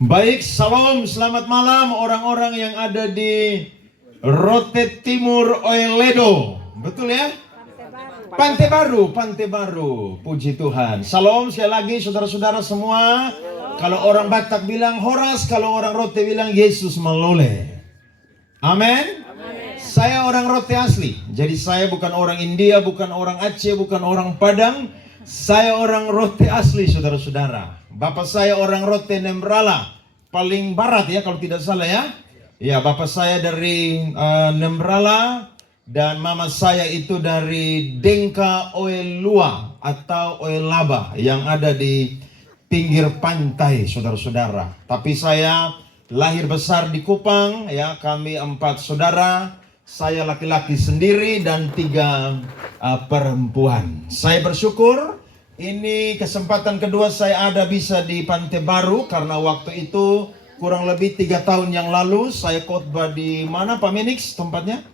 Baik, salam, selamat malam orang-orang yang ada di Rote Timur Oeledo. Betul ya? Pantai Baru. Puji Tuhan. Salam sekali lagi saudara-saudara semua. Kalau orang Batak bilang Horas, kalau orang Rote bilang Yesus Malole. Amin. Saya orang Rote asli. Jadi saya bukan orang India, bukan orang Aceh, bukan orang Padang. Saya orang Rote asli, saudara-saudara. Bapak saya orang Rote Nembrala, paling barat ya kalau tidak salah ya. Ya, bapak saya dari Nembrala dan mama saya itu dari Dengka Oelua atau Oelaba yang ada di pinggir pantai, saudara-saudara. Tapi saya lahir besar di Kupang ya. Kami 4 saudara. Saya laki-laki sendiri dan 3 perempuan. Saya bersyukur ini kesempatan kedua saya ada bisa di Pantai Baru karena waktu itu kurang lebih 3 tahun yang lalu saya khotbah di mana Pak Menix tempatnya?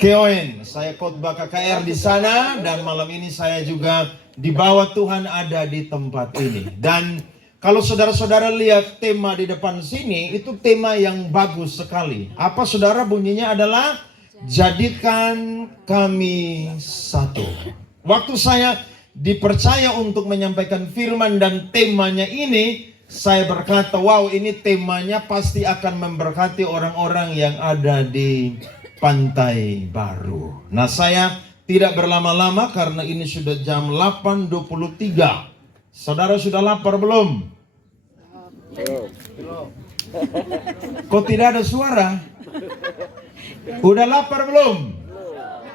Keoen. Saya khotbah KKR di sana dan malam ini saya juga dibawa Tuhan ada di tempat ini. Dan kalau saudara-saudara lihat tema di depan sini, itu tema yang bagus sekali. Apa saudara? Bunyinya adalah jadikan kami satu. Waktu saya dipercaya untuk menyampaikan firman dan temanya ini, saya berkata, wow, ini temanya pasti akan memberkati orang-orang yang ada di Pantai Baru. Nah, saya tidak berlama-lama karena ini sudah jam 8.23. Saudara sudah lapar belum? Kok tidak ada suara? Udah lapar belum?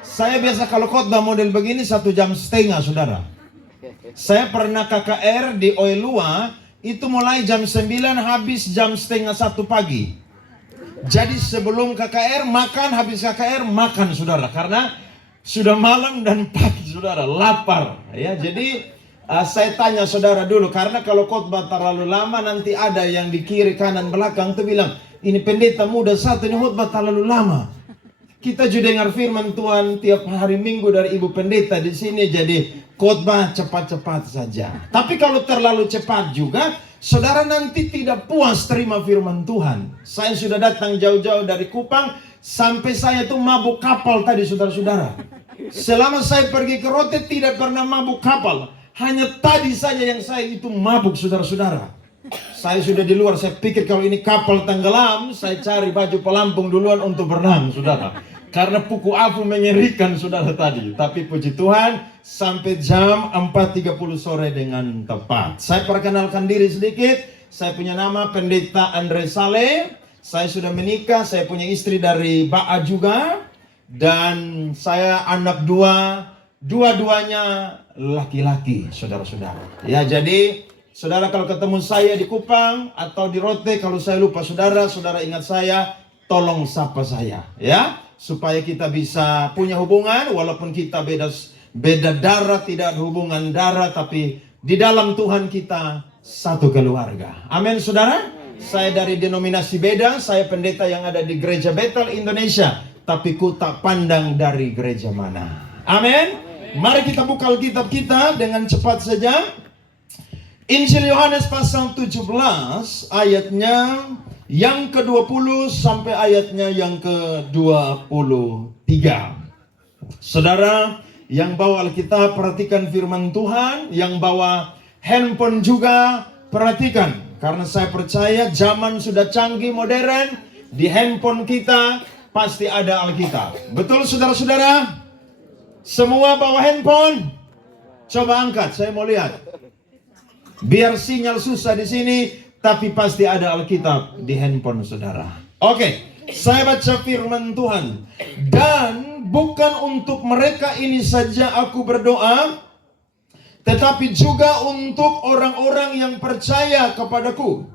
Saya biasa kalau khotbah model begini 1,5 jam, saudara. Saya pernah KKR di Oelua, itu mulai jam 9 habis jam 12:30 pagi. Jadi sebelum KKR makan, habis KKR makan, saudara. Karena sudah malam dan pagi, saudara, lapar. Ya, jadi saya tanya saudara dulu, karena kalau khotbah terlalu lama nanti ada yang di kiri kanan belakang tuh bilang, ini pendeta muda satu ini khotbah terlalu lama. Kita juga dengar firman Tuhan tiap hari Minggu dari Ibu Pendeta di sini, jadi khotbah cepat-cepat saja. Tapi kalau terlalu cepat juga, saudara nanti tidak puas terima firman Tuhan. Saya sudah datang jauh-jauh dari Kupang, sampai saya tuh mabuk kapal tadi, saudara-saudara. Selama saya pergi ke Rote tidak pernah mabuk kapal. Hanya tadi saja yang saya itu mabuk, saudara-saudara. Saya sudah di luar, saya pikir kalau ini kapal tenggelam, saya cari baju pelampung duluan untuk berenang, saudara. Karena puku afu mengerikan, saudara, tadi. Tapi puji Tuhan, sampai jam 4.30 sore dengan tepat. Saya perkenalkan diri sedikit. Saya punya nama Pendeta Andre Saleh. Saya sudah menikah, saya punya istri dari Ba'a juga. Dan saya anak dua-duanya laki-laki, saudara-saudara. Ya, jadi saudara kalau ketemu saya di Kupang atau di Rote, kalau saya lupa saudara ingat saya, tolong sapa saya, ya, supaya kita bisa punya hubungan, walaupun kita beda darah, tidak ada hubungan darah, tapi di dalam Tuhan kita satu keluarga. Amin, saudara. Saya dari denominasi beda, saya pendeta yang ada di Gereja Bethel Indonesia, tapi ku tak pandang dari gereja mana. Amin. Mari kita buka Alkitab kita dengan cepat saja. Injil Yohanes pasal 17 ayatnya yang ke-20 sampai ayatnya yang ke-23. Saudara yang bawa Alkitab perhatikan firman Tuhan, yang bawa handphone juga perhatikan. Karena saya percaya zaman sudah canggih modern, di handphone kita pasti ada Alkitab. Betul saudara-saudara? Semua bawa handphone? Coba angkat, saya mau lihat. Biar sinyal susah di sini, tapi pasti ada Alkitab di handphone saudara. Oke, saya baca firman Tuhan. Dan bukan untuk mereka ini saja aku berdoa, tetapi juga untuk orang-orang yang percaya kepadaku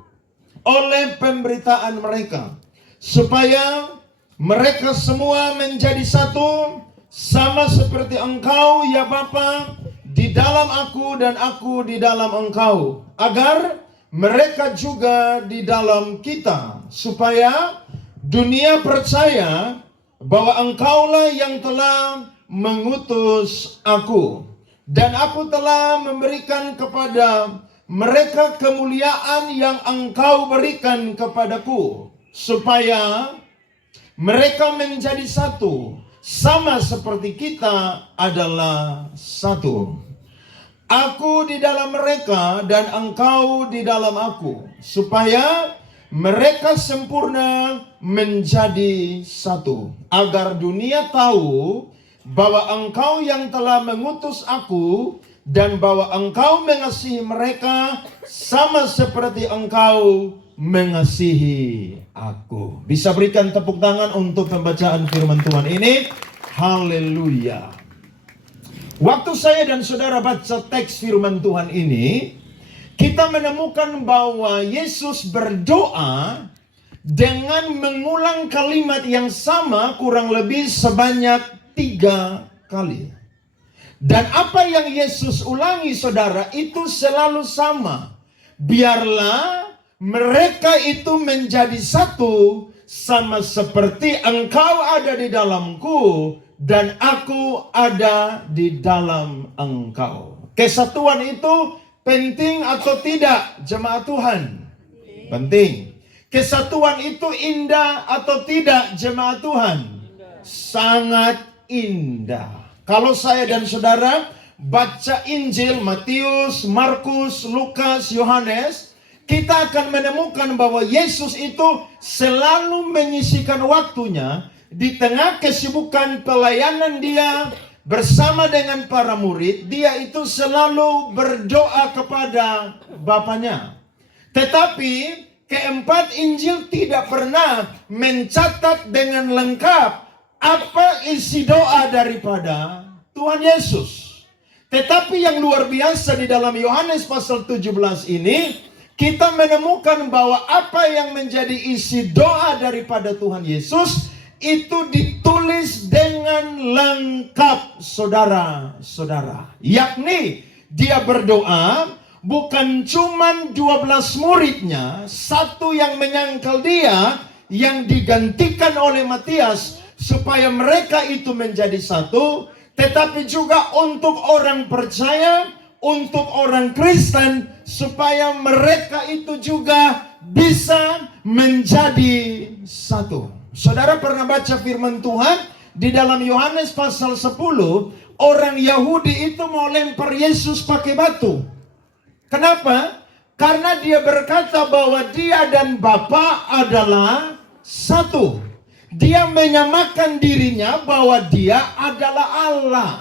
oleh pemberitaan mereka, supaya mereka semua menjadi satu, sama seperti engkau ya Bapa di dalam aku dan aku di dalam engkau, agar mereka juga di dalam kita, supaya dunia percaya bahwa engkaulah yang telah mengutus aku, dan aku telah memberikan kepada mereka kemuliaan yang Engkau berikan kepadaku, supaya mereka menjadi satu, sama seperti kita adalah satu. Aku di dalam mereka dan Engkau di dalam aku, supaya mereka sempurna menjadi satu, agar dunia tahu bahwa Engkau yang telah mengutus aku dan bahwa Engkau mengasihi mereka sama seperti Engkau mengasihi aku. Bisa berikan tepuk tangan untuk pembacaan firman Tuhan ini. Haleluya. Waktu saya dan saudara baca teks firman Tuhan ini, kita menemukan bahwa Yesus berdoa dengan mengulang kalimat yang sama kurang lebih sebanyak 3 kali. Dan apa yang Yesus ulangi, saudara, itu selalu sama. Biarlah mereka itu menjadi satu, sama seperti Engkau ada di dalamku dan aku ada di dalam Engkau. Kesatuan itu penting atau tidak, jemaat Tuhan? Penting. Kesatuan itu indah atau tidak, jemaat Tuhan? Sangat indah. Kalau saya dan saudara baca Injil Matius, Markus, Lukas, Yohanes, kita akan menemukan bahwa Yesus itu selalu menyisihkan waktunya di tengah kesibukan pelayanan dia bersama dengan para murid. Dia itu selalu berdoa kepada Bapanya. Tetapi keempat Injil tidak pernah mencatat dengan lengkap apa isi doa daripada Tuhan Yesus. Tetapi yang luar biasa di dalam Yohanes pasal 17 ini, kita menemukan bahwa apa yang menjadi isi doa daripada Tuhan Yesus itu ditulis dengan lengkap, saudara-saudara. Yakni dia berdoa bukan cuma 12 muridnya, satu yang menyangkal dia, yang digantikan oleh Matias, supaya mereka itu menjadi satu, tetapi juga untuk orang percaya, untuk orang Kristen, supaya mereka itu juga bisa menjadi satu. Saudara pernah baca firman Tuhan di dalam Yohanes pasal 10, orang Yahudi itu mau lempar Yesus pakai batu. Kenapa? Karena dia berkata bahwa dia dan Bapa adalah satu. Dia menyamakan dirinya bahwa dia adalah Allah.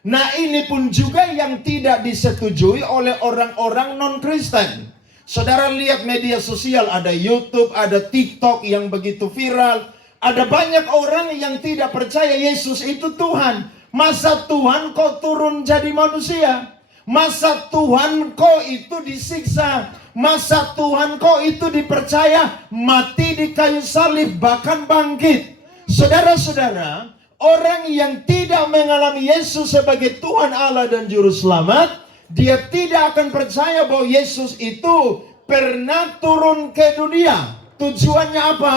Nah, ini pun juga yang tidak disetujui oleh orang-orang non-Kristen. Saudara lihat media sosial, ada YouTube, ada TikTok yang begitu viral. Ada banyak orang yang tidak percaya Yesus itu Tuhan. Masa Tuhan kok turun jadi manusia? Masa Tuhan kok itu disiksa? Masa Tuhan kok itu dipercaya mati di kayu salib bahkan bangkit? Saudara-saudara, orang yang tidak mengalami Yesus sebagai Tuhan Allah dan Juru Selamat, dia tidak akan percaya bahwa Yesus itu pernah turun ke dunia. Tujuannya apa?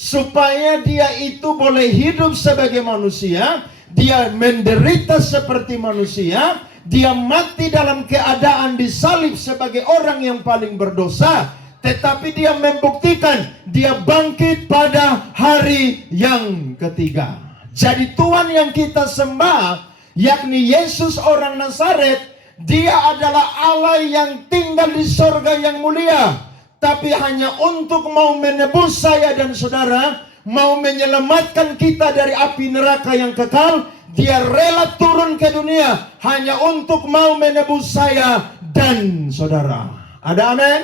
Supaya dia itu boleh hidup sebagai manusia, dia menderita seperti manusia, dia mati dalam keadaan disalib sebagai orang yang paling berdosa, tetapi dia membuktikan dia bangkit pada hari yang ketiga. Jadi Tuhan yang kita sembah, yakni Yesus orang Nazaret, dia adalah Allah yang tinggal di surga yang mulia, tapi hanya untuk mau menebus saya dan saudara, mau menyelamatkan kita dari api neraka yang kekal. Dia rela turun ke dunia hanya untuk mau menebus saya dan saudara. Ada amin?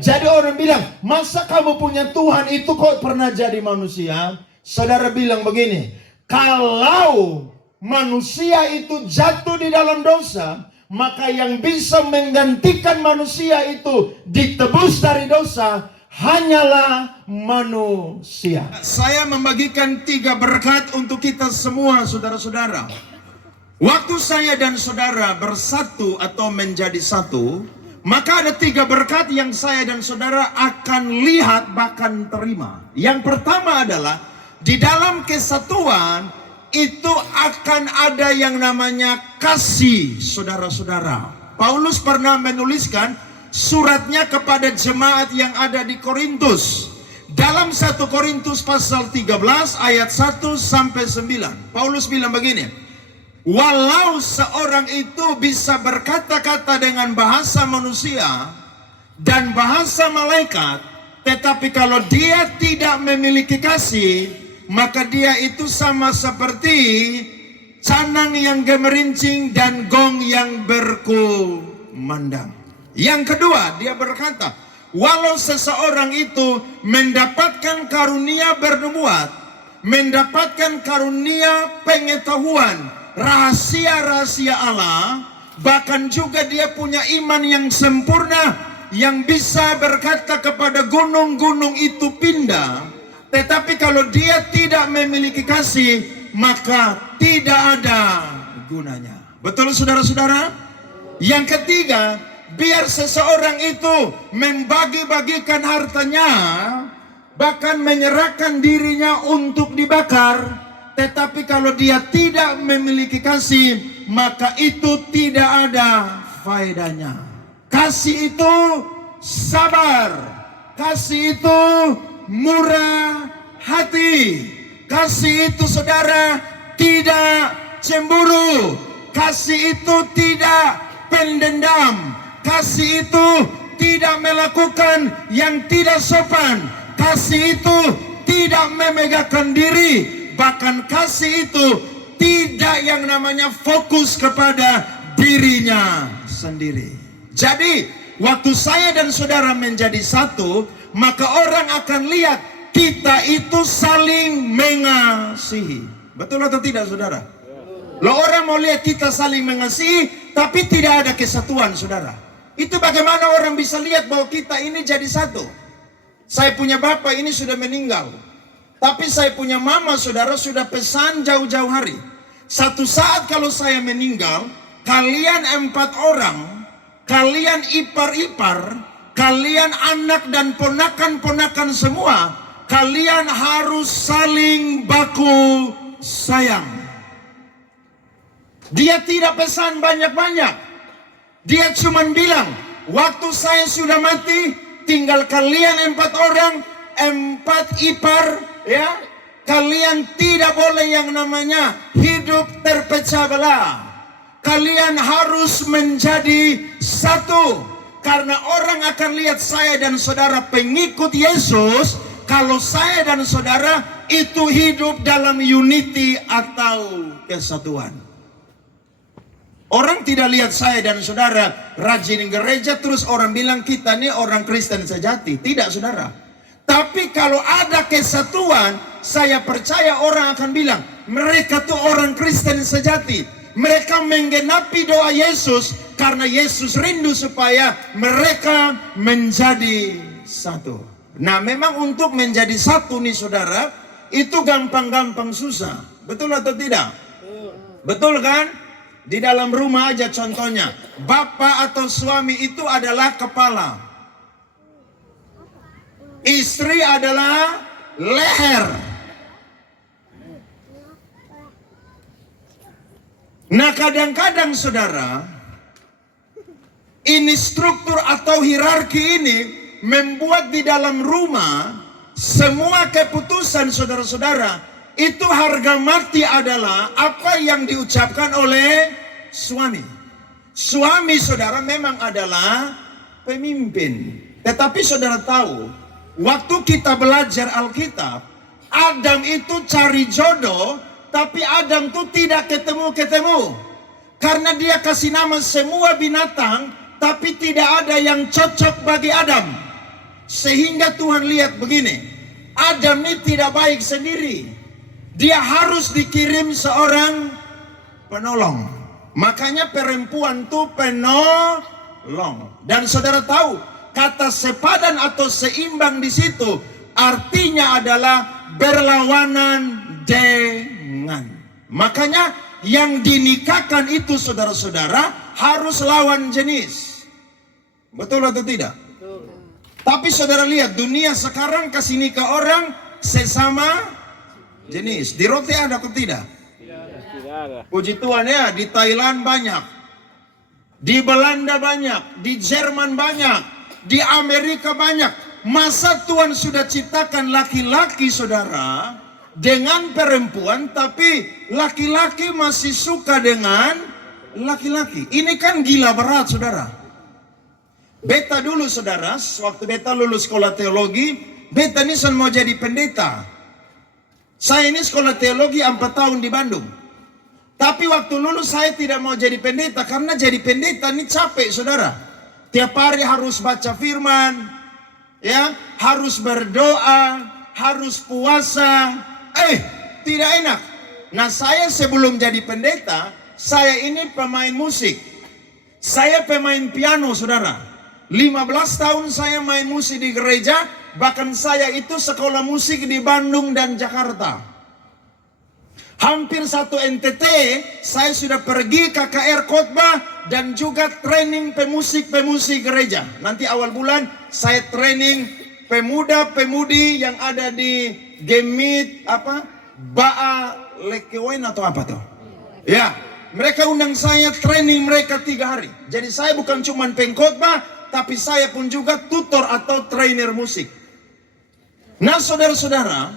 Jadi orang bilang, masa kamu punya Tuhan itu kok pernah jadi manusia? Saudara bilang begini, kalau manusia itu jatuh di dalam dosa, maka yang bisa menggantikan manusia itu ditebus dari dosa hanyalah manusia. Saya membagikan 3 berkat untuk kita semua, saudara-saudara. Waktu saya dan saudara bersatu atau menjadi satu, maka ada 3 berkat yang saya dan saudara akan lihat bahkan terima. Yang pertama adalah di dalam kesatuan itu akan ada yang namanya kasih, saudara-saudara. Paulus pernah menuliskan, suratnya kepada jemaat yang ada di Korintus. Dalam 1 Korintus pasal 13 ayat 1 sampai 9. Paulus bilang begini, walau seorang itu bisa berkata-kata dengan bahasa manusia dan bahasa malaikat, tetapi kalau dia tidak memiliki kasih, maka dia itu sama seperti canang yang gemerincing dan gong yang berkumandang. Yang kedua, dia berkata, walau seseorang itu mendapatkan karunia bernubuat, mendapatkan karunia pengetahuan, rahasia-rahasia Allah, bahkan juga dia punya iman yang sempurna, yang bisa berkata kepada gunung-gunung itu pindah, tetapi kalau dia tidak memiliki kasih, maka tidak ada gunanya. Betul saudara-saudara? Yang ketiga, biar seseorang itu membagi-bagikan hartanya, bahkan menyerahkan dirinya untuk dibakar, tetapi kalau dia tidak memiliki kasih, maka itu tidak ada faedahnya. Kasih itu sabar, kasih itu murah hati, kasih itu saudara tidak cemburu, kasih itu tidak pendendam, kasih itu tidak melakukan yang tidak sopan, kasih itu tidak memegahkan diri, bahkan kasih itu tidak yang namanya fokus kepada dirinya sendiri. Jadi waktu saya dan saudara menjadi satu, maka orang akan lihat kita itu saling mengasihi. Betul atau tidak saudara? Lo orang mau lihat kita saling mengasihi, tapi tidak ada kesatuan saudara. Itu bagaimana orang bisa lihat bahwa kita ini jadi satu. Saya punya bapak ini sudah meninggal, tapi saya punya mama saudara sudah pesan jauh-jauh hari. Satu saat kalau saya meninggal, kalian 4 orang, kalian ipar-ipar, kalian anak dan ponakan-ponakan semua, kalian harus saling baku sayang. Dia tidak pesan banyak-banyak. Dia cuma bilang, waktu saya sudah mati, tinggal kalian 4 orang, 4 ipar, ya. Kalian tidak boleh yang namanya hidup terpecah belah. Kalian harus menjadi satu. Karena orang akan lihat saya dan saudara pengikut Yesus, kalau saya dan saudara itu hidup dalam unity atau kesatuan. Orang tidak lihat saya dan saudara rajin gereja terus orang bilang kita ini orang Kristen sejati. Tidak saudara. Tapi kalau ada kesatuan, saya percaya orang akan bilang mereka tuh orang Kristen sejati. Mereka menggenapi doa Yesus karena Yesus rindu supaya mereka menjadi satu. Nah memang untuk menjadi satu nih saudara, itu gampang-gampang susah. Betul atau tidak? Betul kan? Di dalam rumah aja contohnya, bapak atau suami itu adalah kepala, istri adalah leher. Nah kadang-kadang saudara, ini struktur atau hierarki ini membuat di dalam rumah semua keputusan saudara-saudara itu harga mati adalah apa yang diucapkan oleh suami. Suami saudara memang adalah pemimpin. Tetapi saudara tahu, waktu kita belajar Alkitab, Adam itu cari jodoh, tapi Adam itu tidak ketemu-ketemu. Karena dia kasih nama semua binatang, tapi tidak ada yang cocok bagi Adam. Sehingga Tuhan lihat begini, Adam ini tidak baik sendiri. Dia harus dikirim seorang penolong. Makanya perempuan itu penolong. Dan saudara tahu, kata sepadan atau seimbang di situ artinya adalah berlawanan dengan. Makanya yang dinikahkan itu saudara-saudara harus lawan jenis. Betul atau tidak? Betul. Tapi saudara lihat dunia sekarang kasih nikah orang sesama jenis. Di roti ada atau tidak? Tidak ada. Puji Tuhan ya, di Thailand banyak. di Belanda banyak, di Jerman banyak, di Amerika banyak. Masa Tuhan sudah ciptakan laki-laki saudara dengan perempuan, tapi laki-laki masih suka dengan laki-laki. Ini kan gila berat saudara. Beta dulu saudara, waktu beta lulus sekolah teologi, beta ini mau jadi pendeta. Saya ini sekolah teologi 4 tahun di Bandung. Tapi waktu lulus saya tidak mau jadi pendeta, karena jadi pendeta ini capek saudara. Tiap hari harus baca firman, ya, harus berdoa, harus puasa. Tidak enak. Nah, saya sebelum jadi pendeta, saya ini pemain musik. Saya pemain piano, saudara. 15 tahun saya main musik di gereja, bahkan saya itu sekolah musik di Bandung dan Jakarta. Hampir 1 NTT, saya sudah pergi KKR khotbah dan juga training pemusik-pemusik gereja. Nanti awal bulan saya training pemuda-pemudi yang ada di Gemit Baa Lekewain atau apa tuh? Ya, mereka undang saya training mereka 3 hari. Jadi saya bukan cuma pengkhotbah, tapi saya pun juga tutor atau trainer musik. Nah, saudara-saudara,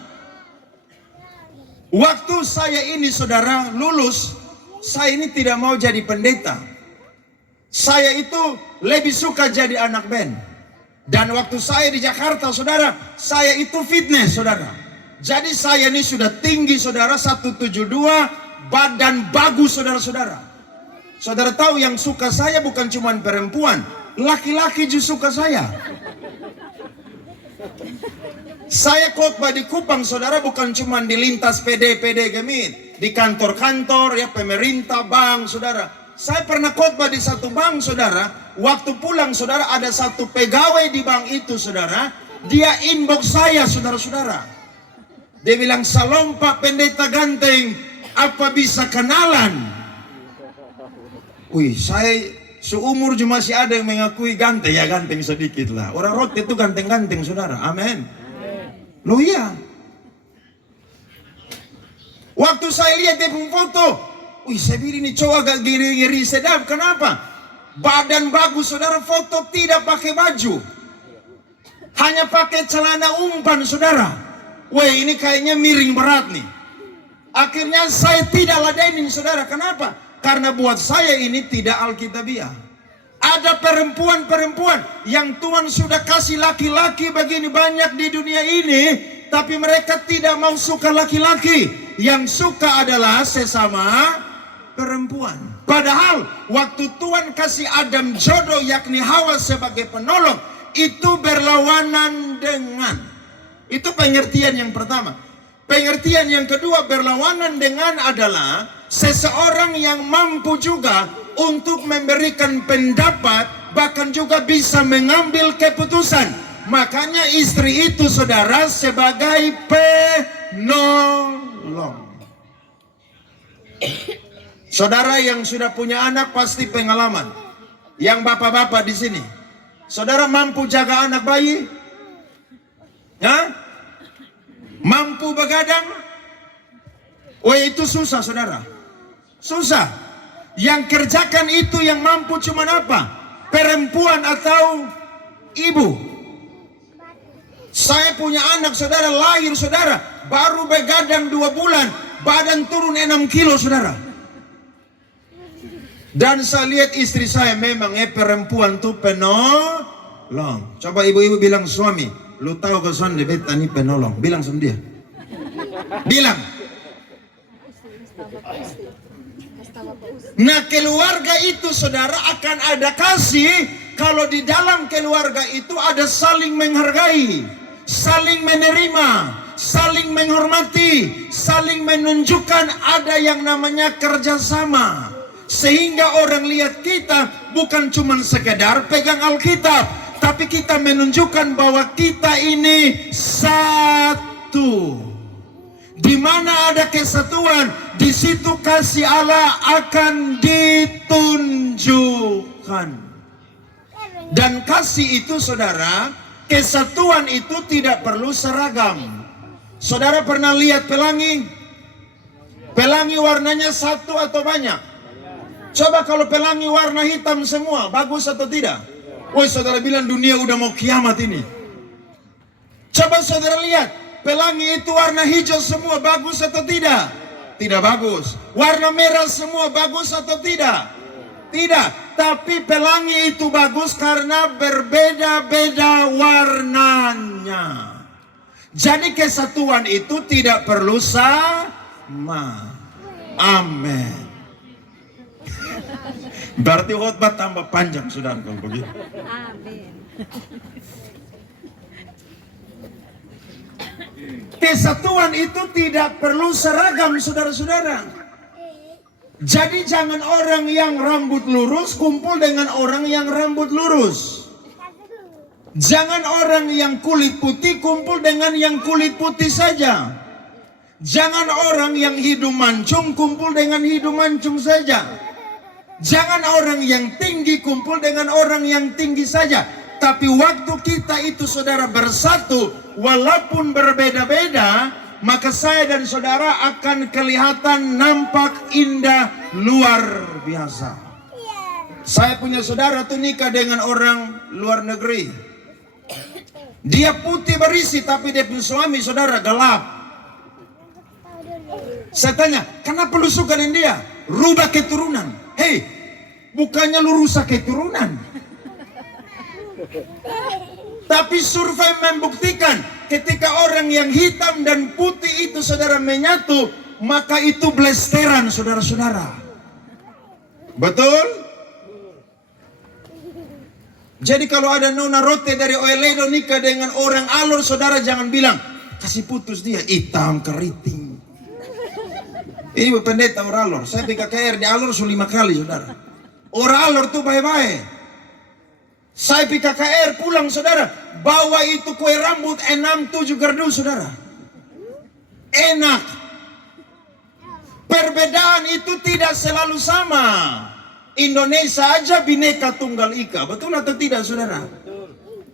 waktu saya ini saudara lulus, saya ini tidak mau jadi pendeta. Saya itu lebih suka jadi anak band. Dan waktu saya di Jakarta saudara, saya itu fitness saudara. Jadi saya ini sudah tinggi saudara, 172, badan bagus saudara-saudara. Saudara tahu yang suka saya bukan cuma perempuan, laki-laki juga suka saya. Saya khotbah di Kupang saudara, bukan cuma di lintas PD Gemit, di kantor-kantor ya, pemerintah, bank saudara. Saya pernah khotbah di satu bank saudara. Waktu pulang saudara, ada satu pegawai di bank itu saudara, dia inbox saya saudara-saudara. Dia bilang, "Salam Pak Pendeta Ganteng, apa bisa kenalan?" Wih, saya seumur juga masih ada yang mengakui ganteng, ya ganteng sedikit lah. Orang roti itu ganteng-ganteng saudara, amin. Loh iya. Waktu saya lihat dia pun foto, wih saya bilang ini cowok agak giri-giri sedap, kenapa? Badan bagus saudara, foto tidak pakai baju, hanya pakai celana umpan saudara. Wah ini kayaknya miring berat nih. Akhirnya saya tidak ladenin saudara. Kenapa? Karena buat saya ini tidak alkitabiah. Ada perempuan-perempuan yang Tuhan sudah kasih laki-laki begini banyak di dunia ini, tapi mereka tidak mau suka laki-laki. Yang suka adalah sesama perempuan. Padahal waktu Tuhan kasih Adam jodoh yakni Hawa sebagai penolong, itu berlawanan dengan. Itu pengertian yang pertama. Pengertian yang kedua berlawanan dengan adalah seseorang yang mampu juga untuk memberikan pendapat, bahkan juga bisa mengambil keputusan. Makanya istri itu saudara sebagai penolong. Saudara yang sudah punya anak pasti pengalaman. Yang bapak-bapak di sini, saudara mampu jaga anak bayi? Ya? Mampu begadang? Oh itu susah saudara. Susah. Yang kerjakan itu yang mampu cuma apa? Perempuan atau ibu. Saya punya anak saudara, lahir saudara, baru begadang 2 bulan, badan turun 6 kilo saudara. Dan saya lihat istri saya memang perempuan tuh penolong. Coba ibu-ibu bilang suami, lu tahu ke sonde beta ini penolong. Bilang sama dia. Bilang. Nah keluarga itu saudara akan ada kasih kalau di dalam keluarga itu ada saling menghargai, saling menerima, saling menghormati, saling menunjukkan ada yang namanya kerjasama. Sehingga orang lihat kita bukan cuma sekedar pegang Alkitab, tapi kita menunjukkan bahwa kita ini satu. Di mana ada kesatuan, di situ kasih Allah akan ditunjukkan. Dan kasih itu saudara, kesatuan itu tidak perlu seragam. Saudara pernah lihat pelangi? Pelangi warnanya satu atau banyak? Coba kalau pelangi warna hitam semua, bagus atau tidak? Woi, saudara bilang dunia udah mau kiamat ini. Coba saudara lihat, pelangi itu warna hijau semua, bagus atau tidak? Tidak bagus. Warna merah semua, bagus atau tidak? Tidak. Tapi pelangi itu bagus karena berbeda-beda warnanya. Jadi kesatuan itu tidak perlu sama. Amin. Berarti khotbah tambah panjang, saudara, kalau begitu. Amin. Kesatuan itu tidak perlu seragam, saudara-saudara. Jadi jangan orang yang rambut lurus kumpul dengan orang yang rambut lurus. Jangan orang yang kulit putih kumpul dengan yang kulit putih saja. Jangan orang yang hidung mancung kumpul dengan hidung mancung saja. Jangan orang yang tinggi kumpul dengan orang yang tinggi saja. Tapi waktu kita itu saudara bersatu, walaupun berbeda-beda, maka saya dan saudara akan kelihatan nampak indah luar biasa. Saya punya saudara tuh nikah dengan orang luar negeri. Dia putih berisi tapi dia punya suami saudara gelap. Saya tanya, kenapa lu suka dengan dia? Rubah keturunan. Hei, bukannya lu rusak keturunan. Tapi survei membuktikan ketika orang yang hitam dan putih itu saudara menyatu, maka itu blesteran saudara-saudara. Betul? Jadi kalau ada nona rote dari Oeledo nikah dengan orang Alor, saudara jangan bilang, kasih putus dia, hitam keriting. Ini pendeta orang Alor. Saya PKKR di Alor 5 kali saudara. Orang Alor tuh baik-baik. Saya PKKR pulang saudara, bawa itu kue rambut 6-7 gardu saudara. Enak. Perbedaan itu tidak selalu sama. Indonesia aja bineka tunggal ika, betul atau tidak saudara?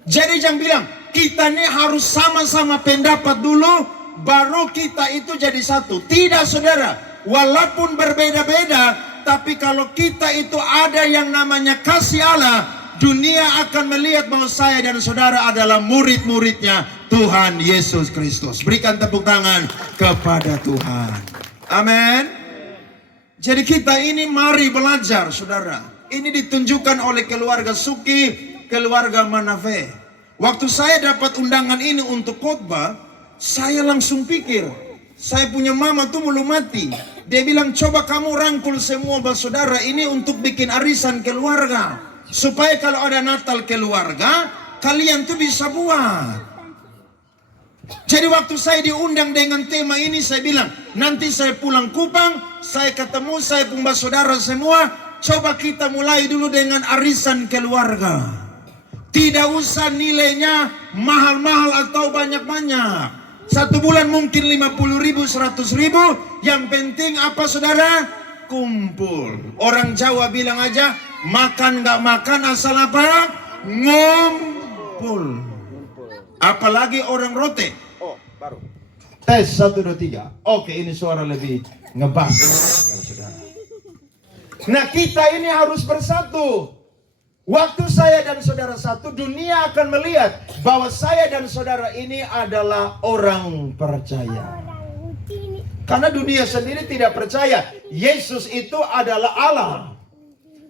Jadi jangan bilang kita ini harus sama-sama pendapat dulu baru kita itu jadi satu. Tidak saudara, walaupun berbeda-beda, tapi kalau kita itu ada yang namanya kasih Allah, dunia akan melihat bahwa saya dan saudara adalah murid-muridnya Tuhan Yesus Kristus. Berikan tepuk tangan kepada Tuhan. Amin. Jadi kita ini mari belajar saudara. Ini ditunjukkan oleh keluarga Suki, keluarga Manafe. Waktu saya dapat undangan ini untuk khotbah, saya langsung pikir, saya punya mama tuh belum mati. Dia bilang, coba kamu rangkul semua saudara ini untuk bikin arisan keluarga. Supaya kalau ada Natal keluarga, kalian tuh bisa buat. Jadi waktu saya diundang dengan tema ini, saya bilang, nanti saya pulang Kupang, saya ketemu, saya pun saudara semua, coba kita mulai dulu dengan arisan keluarga. Tidak usah nilainya mahal-mahal atau banyak-banyak. 1 bulan mungkin 50.000, 100.000, yang penting apa saudara? Kumpul. Orang Jawa bilang aja, makan gak makan asal apa? Ngumpul. Apalagi orang rote. Oh, baru. Tes 1, 2, 3. Oke, ini suara lebih ngebas. Nah, kita ini harus bersatu. Waktu saya dan saudara satu, dunia akan melihat bahwa saya dan saudara ini adalah orang percaya. Karena dunia sendiri tidak percaya Yesus itu adalah Allah.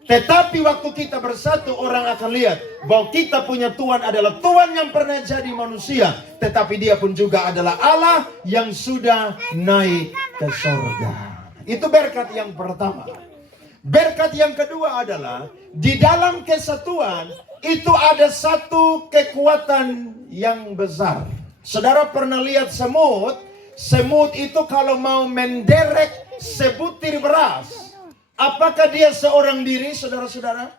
Tetapi waktu kita bersatu, orang akan lihat bahwa kita punya Tuhan adalah Tuhan yang pernah jadi manusia, tetapi dia pun juga adalah Allah yang sudah naik ke surga. Itu berkat yang pertama. Berkat yang kedua adalah di dalam kesatuan itu ada satu kekuatan yang besar. Saudara pernah lihat semut? Semut itu kalau mau menderek sebutir beras, apakah dia seorang diri, saudara-saudara?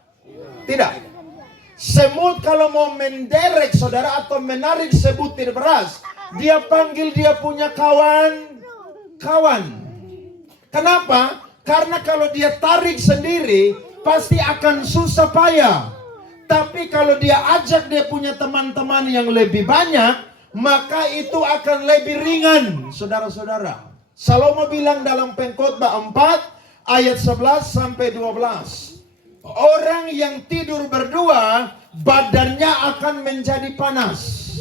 Tidak. Semut kalau mau menderek saudara atau menarik sebutir beras, dia panggil dia punya kawan-kawan. Kenapa? Karena kalau dia tarik sendiri, pasti akan susah payah. Tapi kalau dia ajak dia punya teman-teman yang lebih banyak, maka itu akan lebih ringan, saudara-saudara. Salomo bilang dalam Pengkhotbah 4, ayat 11 sampai 12. Orang yang tidur berdua, badannya akan menjadi panas.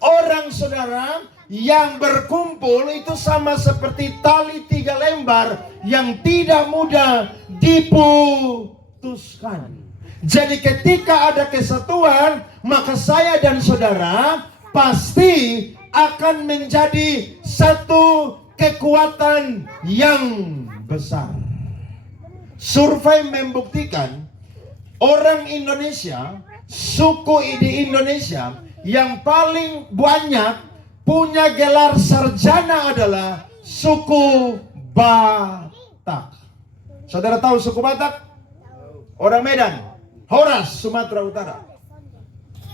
Orang saudara yang berkumpul itu sama seperti tali 3 lembar yang tidak mudah diputuskan. Jadi ketika ada kesatuan, maka saya dan saudara pasti akan menjadi satu kekuatan yang besar. Survei membuktikan orang Indonesia, suku di Indonesia yang paling banyak punya gelar sarjana adalah suku Batak. Saudara tahu suku Batak? Orang Medan, Horas, Sumatera Utara.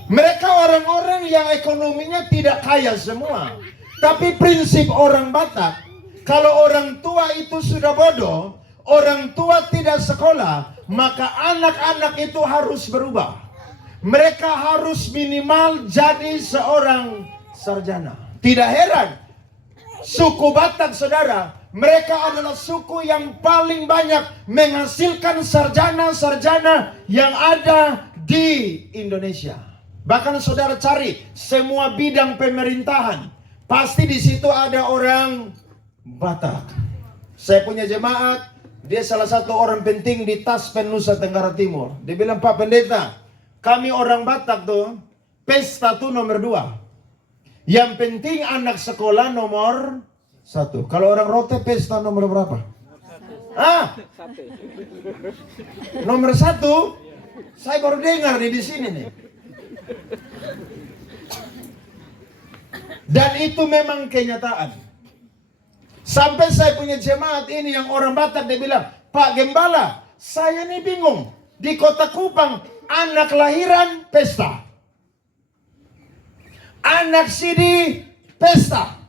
Mereka orang-orang yang ekonominya tidak kaya semua. Tapi prinsip orang Batak, kalau orang tua itu sudah bodoh, orang tua tidak sekolah, maka anak-anak itu harus berubah. Mereka harus minimal jadi seorang sarjana. Tidak heran, suku Batak saudara, mereka adalah suku yang paling banyak menghasilkan sarjana-sarjana yang ada di Indonesia. Bahkan saudara cari semua bidang pemerintahan, pasti di situ ada orang Batak. Saya punya jemaat, dia salah satu orang penting di Taspen, Nusa Tenggara Timur. Dia bilang, Pak Pendeta, kami orang Batak tuh, pesta tuh nomor 2. Yang penting anak sekolah nomor 1. Kalau orang Rote pesta nomor berapa? Nomor 1. Saya baru dengar nih di sini nih. Dan itu memang kenyataan. Sampai saya punya jemaat ini yang orang Batak, dia bilang, Pak Gembala, saya nih bingung. Di Kota Kupang, anak lahiran pesta. Anak sidi pesta.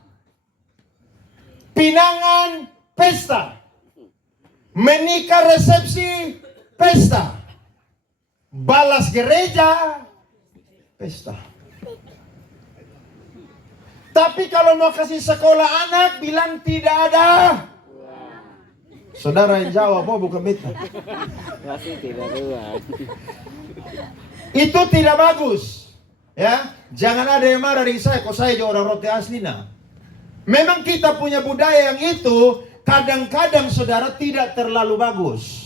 Pinangan pesta. Menikah resepsi pesta. Balas gereja pesta. Tapi kalau mau kasih sekolah anak, bilang tidak ada. Saudara yang jawab, oh bukan beta. Masih tidak ada. Itu tidak bagus. Ya, jangan ada yang marah dari saya, kok saya juga orang Rote asli nah. Memang kita punya budaya yang itu kadang-kadang saudara tidak terlalu bagus.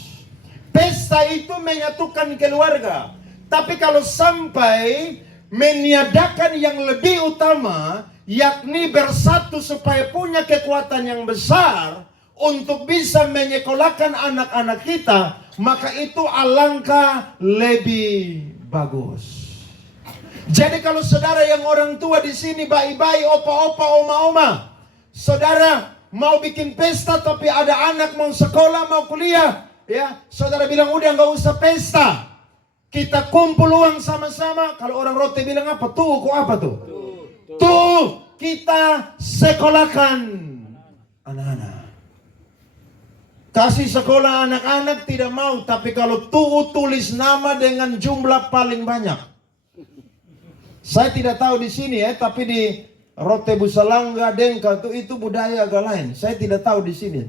Pesta itu menyatukan keluarga. Tapi kalau sampai meniadakan yang lebih utama, yakni bersatu supaya punya kekuatan yang besar untuk bisa menyekolahkan anak-anak kita, maka itu alangkah lebih bagus. Jadi kalau saudara yang orang tua di sini, bayi-bayi, opa-opa, oma-oma, saudara mau bikin pesta tapi ada anak mau sekolah, mau kuliah, ya, saudara bilang udah nggak usah pesta, kita kumpul uang sama-sama. Kalau orang Rote bilang apa? Tuh, kok apa tuh? Tuh, kita sekolahkan anak-anak. Kasih sekolah anak-anak tidak mau, tapi kalau tuh tulis nama dengan jumlah paling banyak. Saya tidak tahu di sini ya, tapi di Rote Busalangga, Dengka itu budaya agak lain. Saya tidak tahu di sini.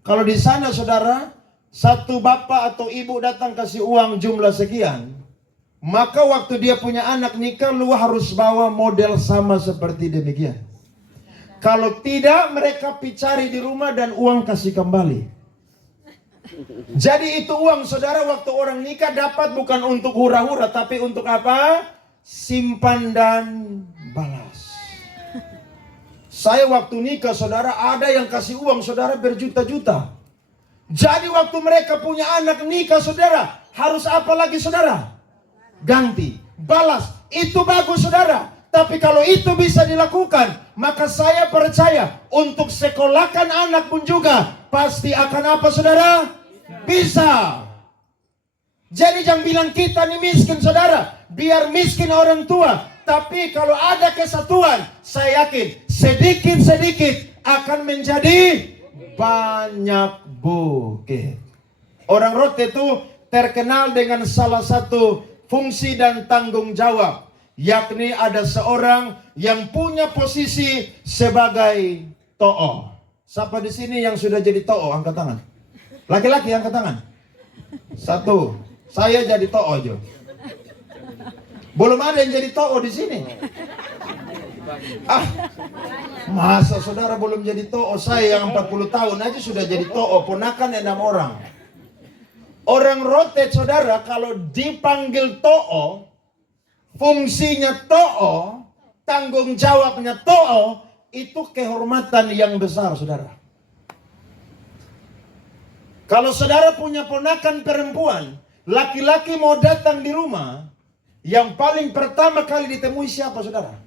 Kalau di sana saudara, satu bapak atau ibu datang kasih uang jumlah sekian, maka waktu dia punya anak nikah, lu harus bawa model sama seperti demikian. Kalau tidak, mereka cari di rumah dan uang kasih kembali. Jadi itu uang saudara waktu orang nikah dapat bukan untuk hura-hura, tapi untuk apa? Simpan dan balas. Saya waktu nikah saudara, ada yang kasih uang saudara berjuta-juta. Jadi waktu mereka punya anak nikah saudara, harus apa lagi saudara? Ganti, balas. Itu bagus saudara. Tapi kalau itu bisa dilakukan, maka saya percaya untuk sekolahkan anak pun juga pasti akan apa saudara? Bisa. Jadi jangan bilang kita nih miskin saudara. Biar miskin orang tua, tapi kalau ada kesatuan, saya yakin sedikit-sedikit akan menjadi banyak bukit. Orang Rote itu terkenal dengan salah satu fungsi dan tanggung jawab, yakni ada seorang yang punya posisi sebagai to'o. Siapa di sini yang sudah jadi to'o? Angkat tangan. Laki-laki angkat tangan. 1. Saya jadi to'o Jo. Belum ada yang jadi to'o di sini. Masa saudara belum jadi to'o? Saya yang 40 tahun aja sudah jadi to'o. Ponakan 6 orang. Orang rotet saudara kalau dipanggil to'o, fungsinya to'o, tanggung jawabnya to'o, itu kehormatan yang besar saudara. Kalau saudara punya ponakan perempuan, laki-laki mau datang di rumah, yang paling pertama kali ditemui siapa saudara?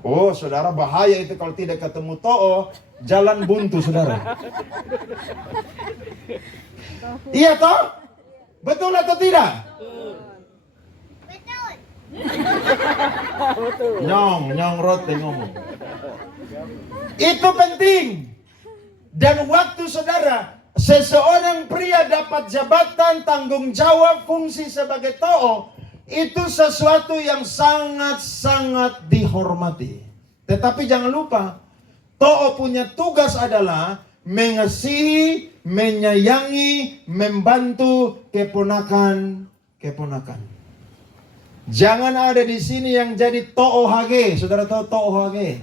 Oh saudara, bahaya itu kalau tidak ketemu to'o, jalan buntu saudara. Iya toh? Betul atau tidak? Nyong rote ngomong. Itu penting. Dan waktu saudara, seseorang pria dapat jabatan, tanggung jawab, fungsi sebagai to'o, itu sesuatu yang sangat-sangat dihormati. Tetapi jangan lupa, to'o punya tugas adalah mengasihi, menyayangi, membantu keponakan-keponakan. Jangan ada di sini yang jadi to'o hage. Saudara tahu to'o hage?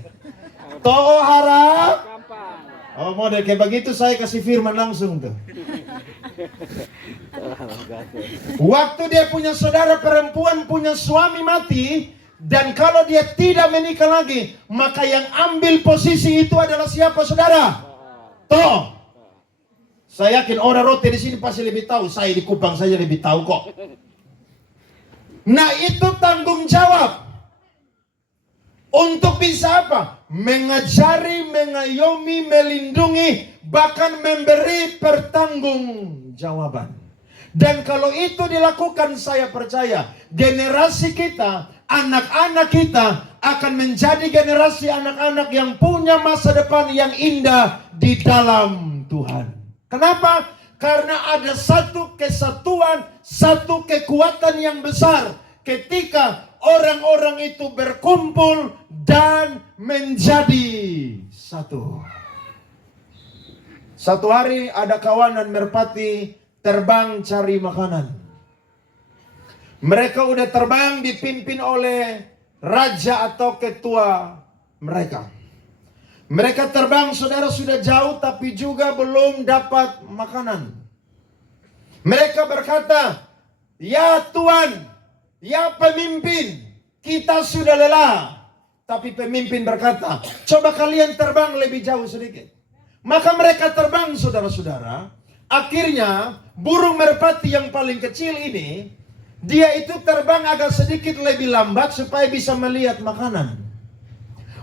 To'o harap. Oh model kayak begitu saya kasih firman langsung tuh. Waktu dia punya saudara perempuan, punya suami mati, dan kalau dia tidak menikah lagi, maka yang ambil posisi itu adalah siapa saudara? Toh. Saya yakin orang rote di sini pasti lebih tahu. Saya di Kupang saja lebih tahu kok. Nah itu tanggung jawab. Untuk bisa apa? Mengajari, mengayomi, melindungi, bahkan memberi pertanggungjawaban. Dan kalau itu dilakukan, saya percaya generasi kita, anak-anak kita akan menjadi generasi anak-anak yang punya masa depan yang indah di dalam Tuhan. Kenapa? Karena ada satu kesatuan, satu kekuatan yang besar ketika orang-orang itu berkumpul dan menjadi satu. Satu hari ada kawanan merpati terbang cari makanan. Mereka udah terbang dipimpin oleh raja atau ketua mereka. Mereka terbang saudara sudah jauh tapi juga belum dapat makanan. Mereka berkata, "Ya Tuan, ya pemimpin, kita sudah lelah." Tapi pemimpin berkata, "Coba kalian terbang lebih jauh sedikit." Maka mereka terbang saudara-saudara. Akhirnya burung merpati yang paling kecil ini, dia itu terbang agak sedikit lebih lambat supaya bisa melihat makanan.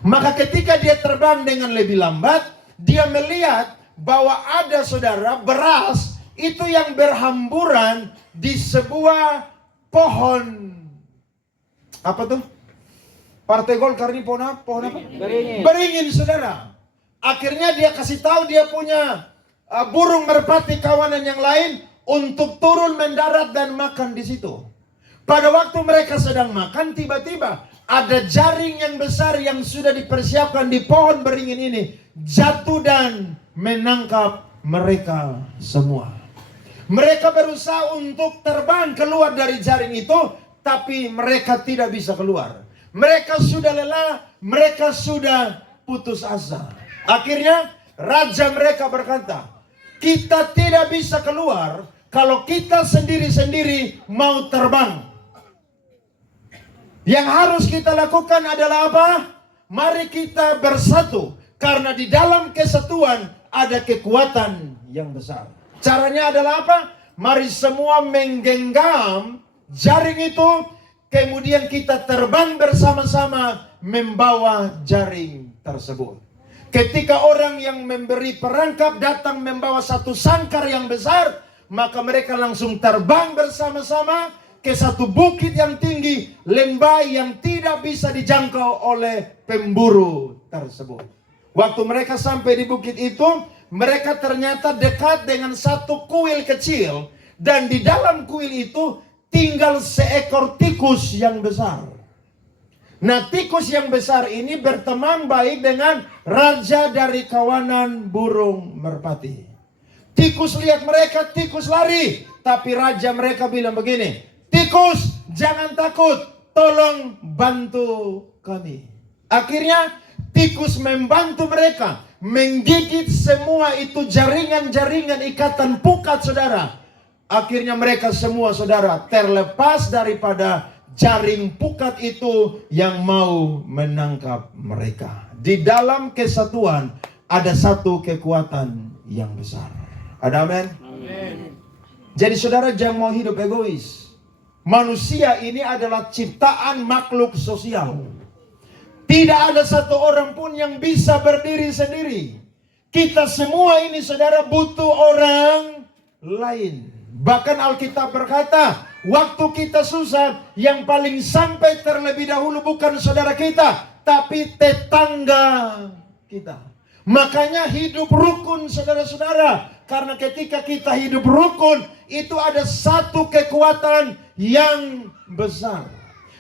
Maka ketika dia terbang dengan lebih lambat, dia melihat bahwa ada saudara beras itu yang berhamburan di sebuah pohon. Apa tuh? Partai Golkar ini pohon apa? Beringin. Beringin saudara. Akhirnya dia kasih tahu dia punya burung merpati kawanan yang lain untuk turun mendarat dan makan di situ. Pada waktu mereka sedang makan, tiba-tiba ada jaring yang besar yang sudah dipersiapkan di pohon beringin ini jatuh dan menangkap mereka semua. Mereka berusaha untuk terbang keluar dari jaring itu, tapi mereka tidak bisa keluar. Mereka sudah lelah, mereka sudah putus asa. Akhirnya raja mereka berkata, "Kita tidak bisa keluar kalau kita sendiri-sendiri mau terbang. Yang harus kita lakukan adalah apa? Mari kita bersatu. Karena di dalam kesatuan ada kekuatan yang besar." Caranya adalah apa? Mari semua menggenggam jaring itu. Kemudian kita terbang bersama-sama membawa jaring tersebut. Ketika orang yang memberi perangkap datang membawa satu sangkar yang besar, maka mereka langsung terbang bersama-sama ke satu bukit yang tinggi, lembah yang tidak bisa dijangkau oleh pemburu tersebut. Waktu mereka sampai di bukit itu, mereka ternyata dekat dengan satu kuil kecil, dan di dalam kuil itu tinggal seekor tikus yang besar. Nah, tikus yang besar ini berteman baik dengan raja dari kawanan burung merpati. Tikus lihat mereka, tikus lari. Tapi raja mereka bilang begini, tikus jangan takut, tolong bantu kami. Akhirnya tikus membantu mereka, menggigit semua itu jaringan-jaringan ikatan pukat, saudara. Akhirnya mereka semua, saudara, terlepas daripada jaring pukat itu yang mau menangkap mereka. Di dalam kesatuan ada satu kekuatan yang besar. Ada amin? Amin. Jadi saudara jangan mau hidup egois. Manusia ini adalah ciptaan makhluk sosial. Tidak ada satu orang pun yang bisa berdiri sendiri. Kita semua ini, saudara, butuh orang lain. Bahkan Alkitab berkata, waktu kita susah, yang paling sampai terlebih dahulu bukan saudara kita, tapi tetangga kita. Makanya hidup rukun, saudara-saudara. Karena ketika kita hidup rukun, itu ada satu kekuatan yang besar.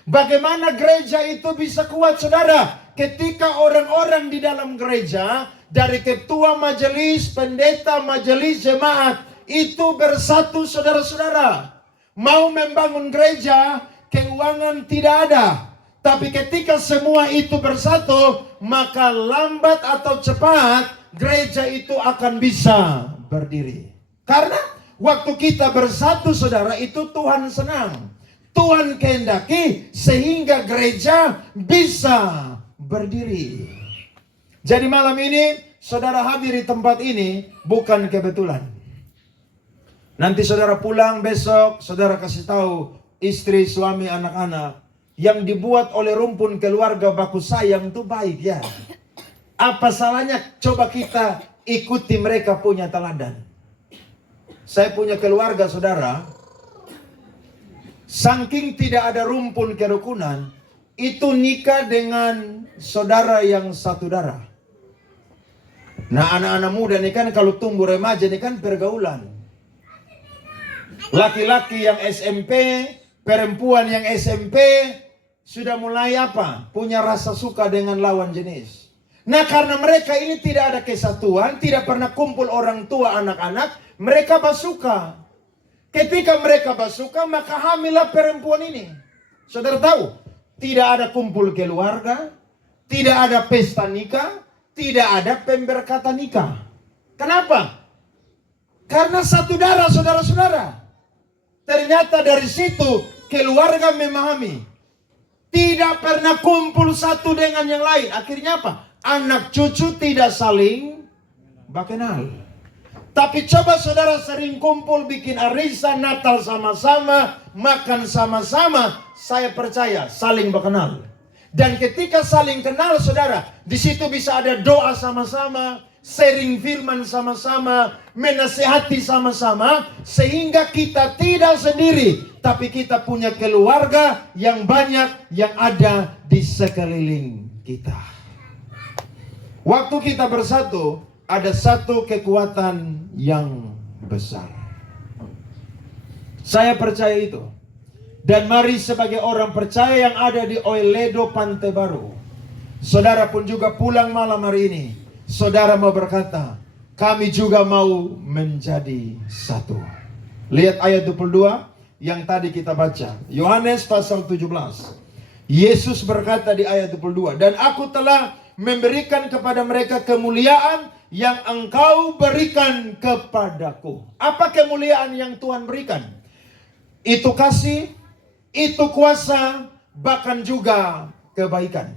Bagaimana gereja itu bisa kuat, saudara? Ketika orang-orang di dalam gereja, dari ketua majelis, pendeta majelis, jemaat, itu bersatu, saudara-saudara. Mau membangun gereja, keuangan tidak ada. Tapi ketika semua itu bersatu, maka lambat atau cepat, gereja itu akan bisa berdiri. Karena waktu kita bersatu, saudara, itu Tuhan senang. Tuhan kehendaki sehingga gereja bisa berdiri. Jadi malam ini saudara hadir di tempat ini bukan kebetulan. Nanti saudara pulang besok, saudara kasih tahu istri, suami, anak-anak. Yang dibuat oleh rumpun keluarga baku sayang itu baik ya. Apa salahnya coba kita ikuti mereka punya teladan. Saya punya keluarga, saudara. Saking tidak ada rumpun kerukunan, itu nikah dengan saudara yang satu darah. Nah, anak-anak muda ini kan kalau tumbuh remaja ini kan pergaulan. Laki-laki yang SMP, perempuan yang SMP sudah mulai apa? Punya rasa suka dengan lawan jenis. Nah, karena mereka ini tidak ada kesatuan, tidak pernah kumpul orang tua anak-anak, mereka basuka. Ketika mereka basuka, maka hamillah perempuan ini. Saudara tahu, tidak ada kumpul keluarga, tidak ada pesta nikah, tidak ada pemberkatan nikah. Kenapa? Karena satu darah, saudara-saudara. Ternyata dari situ keluarga memahami. Tidak pernah kumpul satu dengan yang lain. Akhirnya apa? Anak cucu tidak saling kenal. Tapi coba saudara sering kumpul, bikin arisan, Natal sama-sama, makan sama-sama. Saya percaya saling berkenal. Dan ketika saling kenal, saudara, di situ bisa ada doa sama-sama, sharing firman sama-sama, menasihati sama-sama, sehingga kita tidak sendiri, tapi kita punya keluarga yang banyak yang ada di sekeliling kita. Waktu kita bersatu, ada satu kekuatan yang besar. Saya percaya itu. Dan mari sebagai orang percaya yang ada di Oeledo Pantai Baru, saudara pun juga pulang malam hari ini, saudara mau berkata, kami juga mau menjadi satu. Lihat ayat 22 yang tadi kita baca. Yohanes pasal 17. Yesus berkata di ayat 22, dan aku telah memberikan kepada mereka kemuliaan yang engkau berikan kepadaku. Apa kemuliaan yang Tuhan berikan? Itu kasih, itu kuasa, bahkan juga kebaikan.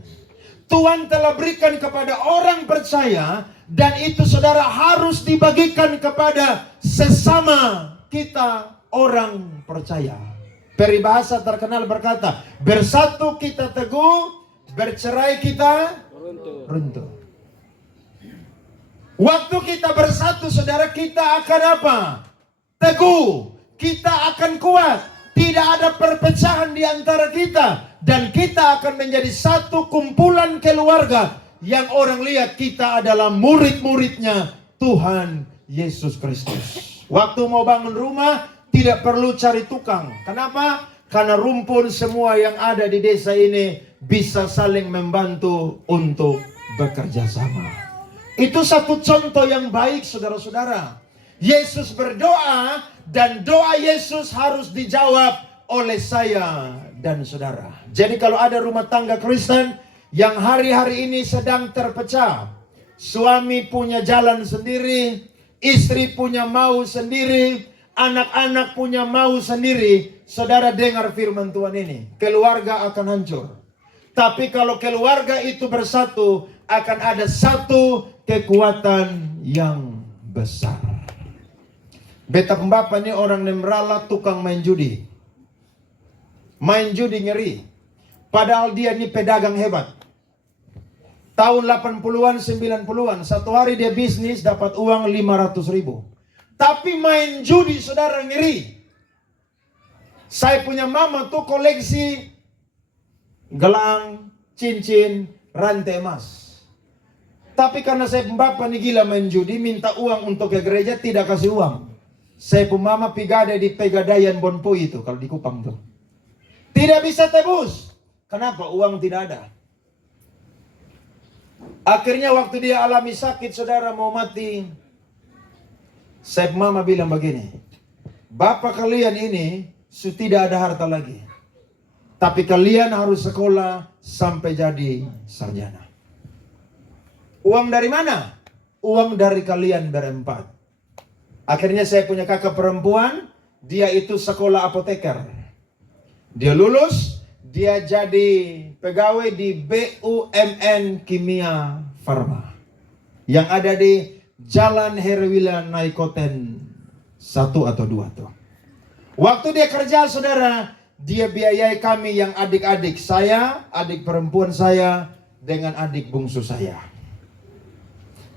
Tuhan telah berikan kepada orang percaya, dan itu saudara harus dibagikan kepada sesama kita orang percaya. Peribahasa terkenal berkata, bersatu kita teguh, bercerai kita runtuh. Waktu kita bersatu, saudara, kita akan apa? Teguh. Kita akan kuat. Tidak ada perpecahan di antara kita. Dan kita akan menjadi satu kumpulan keluarga yang orang lihat kita adalah murid-muridnya Tuhan Yesus Kristus. Waktu mau bangun rumah, tidak perlu cari tukang. Kenapa? Karena rumpun semua yang ada di desa ini bisa saling membantu untuk bekerja sama. Itu satu contoh yang baik, saudara-saudara. Yesus berdoa dan doa Yesus harus dijawab oleh saya dan saudara. Jadi kalau ada rumah tangga Kristen yang hari-hari ini sedang terpecah, suami punya jalan sendiri, istri punya mau sendiri, anak-anak punya mau sendiri, saudara dengar firman Tuhan ini, keluarga akan hancur. Tapi kalau keluarga itu bersatu, akan ada satu kekuatan yang besar. Beta pembapa ini orang Nemrala, tukang main judi. Main judi ngeri. Padahal dia ini pedagang hebat. Tahun 80-an, 90-an, satu hari dia bisnis dapat uang 500.000. Tapi main judi saudara ngeri. Saya punya mama tuh koleksi gelang, cincin, rantai emas. Tapi karena saya pembapa ini gila main judi, minta uang untuk ke gereja, tidak kasih uang. Saya pun mama pigada di Pegadaian Bonpo itu, kalau di Kupang tuh. Tidak bisa tebus. Kenapa? Uang tidak ada. Akhirnya waktu dia alami sakit, saudara mau mati. Saya mama bilang begini, bapak kalian ini sudah tidak ada harta lagi. Tapi kalian harus sekolah sampai jadi sarjana. Uang dari mana? Uang dari kalian berempat. Akhirnya saya punya kakak perempuan, dia itu sekolah apoteker. Dia lulus, dia jadi pegawai di BUMN Kimia Farma. Yang ada di Jalan Herwila Naikoten 1 atau 2 tuh. Waktu dia kerja saudara, dia biayai kami yang adik-adik saya, adik perempuan saya, dengan adik bungsu saya.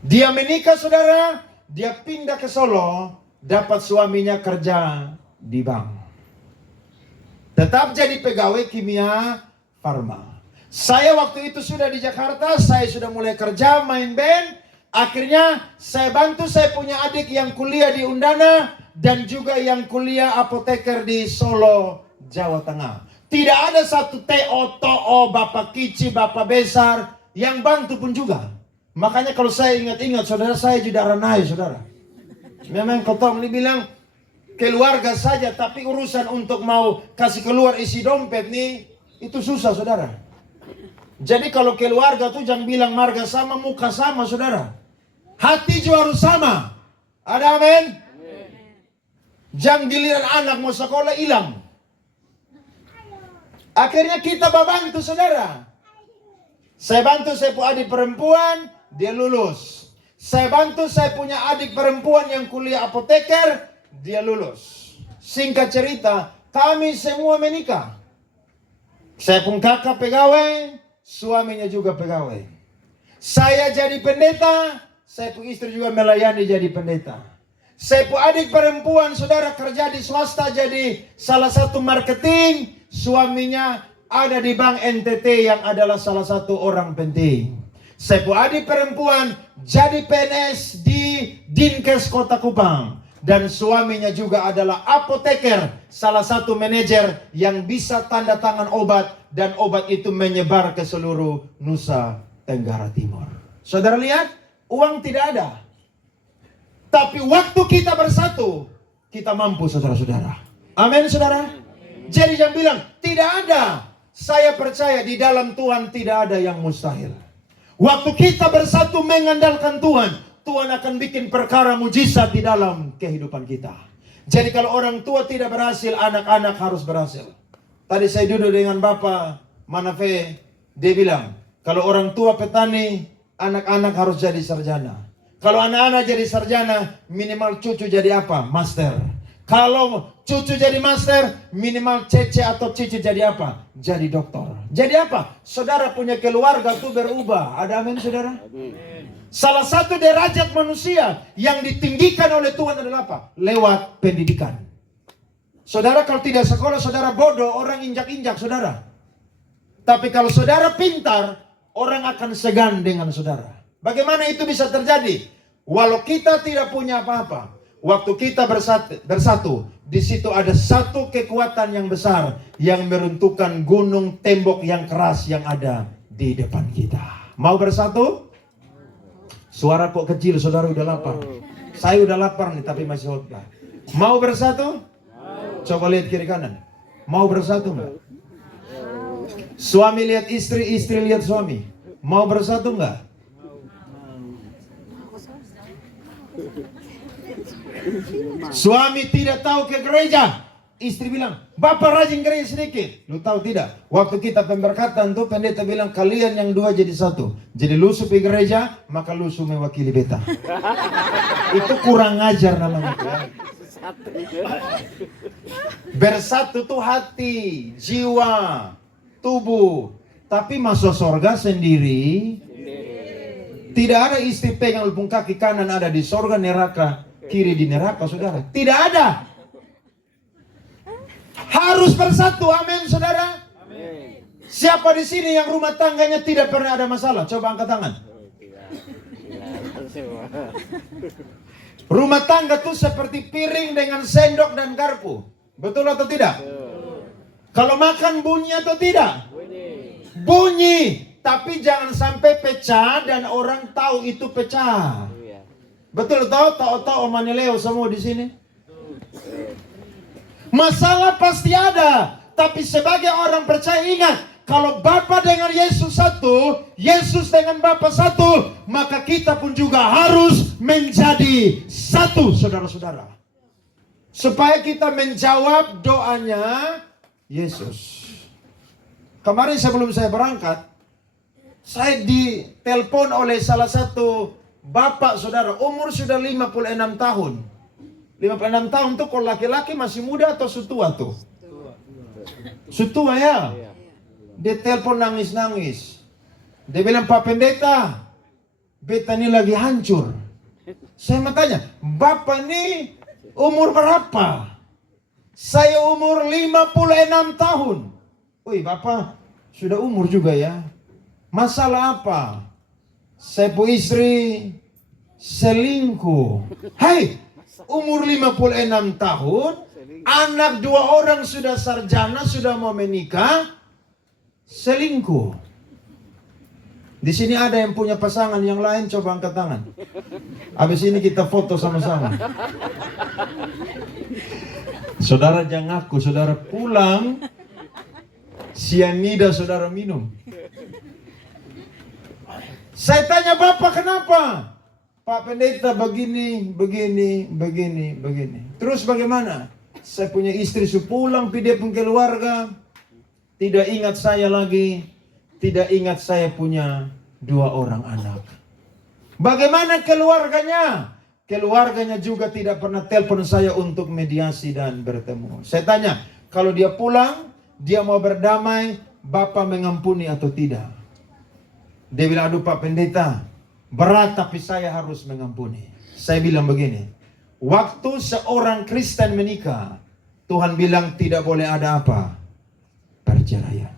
Dia menikah saudara, dia pindah ke Solo, dapat suaminya kerja di bank. Tetap jadi pegawai Kimia Farma. Saya waktu itu sudah di Jakarta, saya sudah mulai kerja, main band. Akhirnya saya bantu saya punya adik yang kuliah di Undana dan juga yang kuliah apoteker di Solo, Jawa Tengah. Tidak ada satu TO, TO, Bapak Kici, Bapak Besar yang bantu pun juga. Makanya kalau saya ingat-ingat, saudara, saya juga ranai, saudara. Memang kotong ini bilang keluarga saja, tapi urusan untuk mau kasih keluar isi dompet nih, itu susah, saudara. Jadi kalau keluarga tuh jangan bilang marga sama, muka sama, saudara. Hati juga harus sama. Ada amin? Jangan giliran anak mau sekolah hilang. Akhirnya kita bantu, saudara. Saya bantu saya punya adik perempuan, dia lulus. Saya bantu saya punya adik perempuan yang kuliah apoteker, dia lulus. Singkat cerita, kami semua menikah. Saya pun kakak pegawai, suaminya juga pegawai. Saya jadi pendeta, saya pun istri juga melayani jadi pendeta. Saya pun adik perempuan, saudara, kerja di swasta jadi salah satu marketing. Suaminya ada di Bank NTT yang adalah salah satu orang penting. Saya pun adik perempuan jadi PNS di Dinkes Kota Kupang. Dan suaminya juga adalah apoteker, salah satu manajer yang bisa tanda tangan obat. Dan obat itu menyebar ke seluruh Nusa Tenggara Timur. Saudara lihat, uang tidak ada. Tapi waktu kita bersatu, kita mampu, saudara-saudara. Amin, saudara. Jadi jangan bilang, tidak ada. Saya percaya di dalam Tuhan tidak ada yang mustahil. Waktu kita bersatu mengandalkan Tuhan, Tuhan akan bikin perkara mujizat di dalam kehidupan kita. Jadi kalau orang tua tidak berhasil, anak-anak harus berhasil. Tadi saya duduk dengan Bapak Manafe, dia bilang, kalau orang tua petani, anak-anak harus jadi sarjana. Kalau anak-anak jadi sarjana, minimal cucu jadi apa? Master. Kalau cucu jadi master, minimal cece atau cici jadi apa? Jadi doktor. Jadi apa? Saudara punya keluarga itu berubah. Ada amin, saudara? Salah satu derajat manusia yang ditinggikan oleh Tuhan adalah apa? Lewat pendidikan. Saudara kalau tidak sekolah, saudara bodoh, orang injak-injak, saudara. Tapi kalau saudara pintar, orang akan segan dengan saudara. Bagaimana itu bisa terjadi? Walau kita tidak punya apa-apa, waktu kita bersatu, di situ ada satu kekuatan yang besar yang meruntuhkan gunung tembok yang keras yang ada di depan kita. Mau bersatu? Suara kok kecil, saudara udah lapar. Saya udah lapar nih tapi masih khotbah. Mau bersatu? Coba lihat kiri kanan. Mau bersatu nggak? Suami lihat istri, istri lihat suami. Mau bersatu nggak? Suami tidak tahu ke gereja. Istri bilang, Bapak rajin gereja sedikit. Lu tahu tidak? Waktu kita pemberkatan tuh pendeta bilang, kalian yang dua jadi satu. Jadi lu pergi gereja, maka lu mewakili beta. Itu kurang ajar namanya. Ya. Bersatu tuh hati, jiwa, tubuh. Tapi masuk sorga sendiri. Tidak ada istri pegang lupung kaki kanan ada di sorga neraka, kiri di neraka, saudara. Tidak ada. Harus bersatu, amin saudara. Amin. Siapa di sini yang rumah tangganya tidak pernah ada masalah? Coba angkat tangan. Rumah tangga tuh seperti piring dengan sendok dan garpu. Betul atau tidak? Kalau makan bunyi atau tidak? Bunyi. Tapi jangan sampai pecah dan orang tahu itu pecah. Betul tahu Omani Leo semua di sini. Masalah pasti ada, tapi sebagai orang percaya ingat, kalau Bapa dengan Yesus satu, Yesus dengan Bapa satu, maka kita pun juga harus menjadi satu, saudara-saudara. Supaya kita menjawab doanya Yesus. Kemarin sebelum saya berangkat, saya ditelepon oleh salah satu bapak saudara, umur sudah 56 tahun. 56 tahun tuh kalau laki-laki masih muda atau sutua tuh? Sutua ya. Dia telepon nangis-nangis. Dia bilang, Pak Pendeta, beta ini lagi hancur. Saya mau tanya, Bapak ini umur berapa? Saya umur 56 tahun. Wih, Bapak sudah umur juga ya. Masalah apa? Saya punya istri selingkuh. Hai, umur 56 tahun, anak 2 orang sudah sarjana, sudah mau menikah, selingkuh. Di sini ada yang punya pasangan yang lain, coba angkat tangan. Habis ini kita foto sama-sama. Saudara jangan ngaku, saudara pulang, sianida saudara minum. Saya tanya, Bapak kenapa? Pak Pendeta begini. Terus bagaimana? Saya punya istri sepulang, dia pun keluarga. Tidak ingat saya lagi. Tidak ingat saya punya 2 orang anak. Bagaimana keluarganya? Keluarganya juga tidak pernah telepon saya untuk mediasi dan bertemu. Saya tanya, kalau dia pulang, dia mau berdamai, Bapak mengampuni atau tidak? Dia bilang, aduh Pak Pendeta, berat tapi saya harus mengampuni. Saya bilang begini, waktu seorang Kristen menikah, Tuhan bilang tidak boleh ada apa? Perceraian.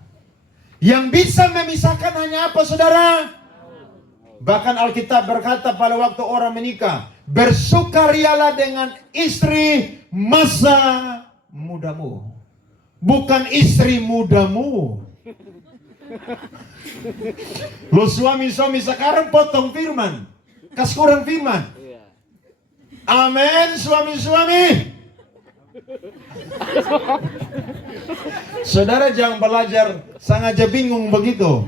Yang bisa memisahkan hanya apa saudara? Bahkan Alkitab berkata pada waktu orang menikah, bersukarialah dengan istri masa mudamu, bukan istri mudamu. Lo suami-suami sekarang potong firman, kasih kurang firman. Amin, suami-suami. Saudara jangan belajar sengaja bingung begitu.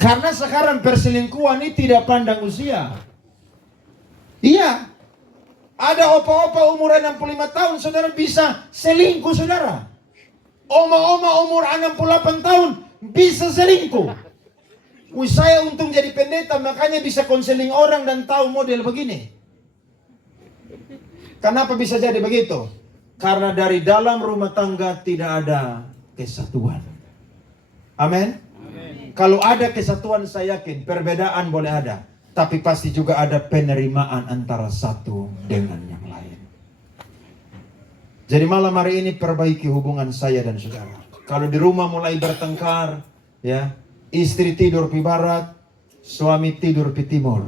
Karena sekarang perselingkuhan ini tidak pandang usia. Iya. Ada opa-opa umur 65 tahun saudara bisa selingkuh saudara. Oma-oma umur 68 tahun bisa selingkuh. Saya untung jadi pendeta makanya bisa konseling orang dan tahu model begini. Kenapa bisa jadi begitu? Karena dari dalam rumah tangga tidak ada kesatuan. Amin. Kalau ada kesatuan saya yakin perbedaan boleh ada. Tapi pasti juga ada penerimaan antara satu dengan yang lain. Jadi malam hari ini perbaiki hubungan saya dan saudara. Kalau di rumah mulai bertengkar, ya, istri tidur di barat, suami tidur di timur.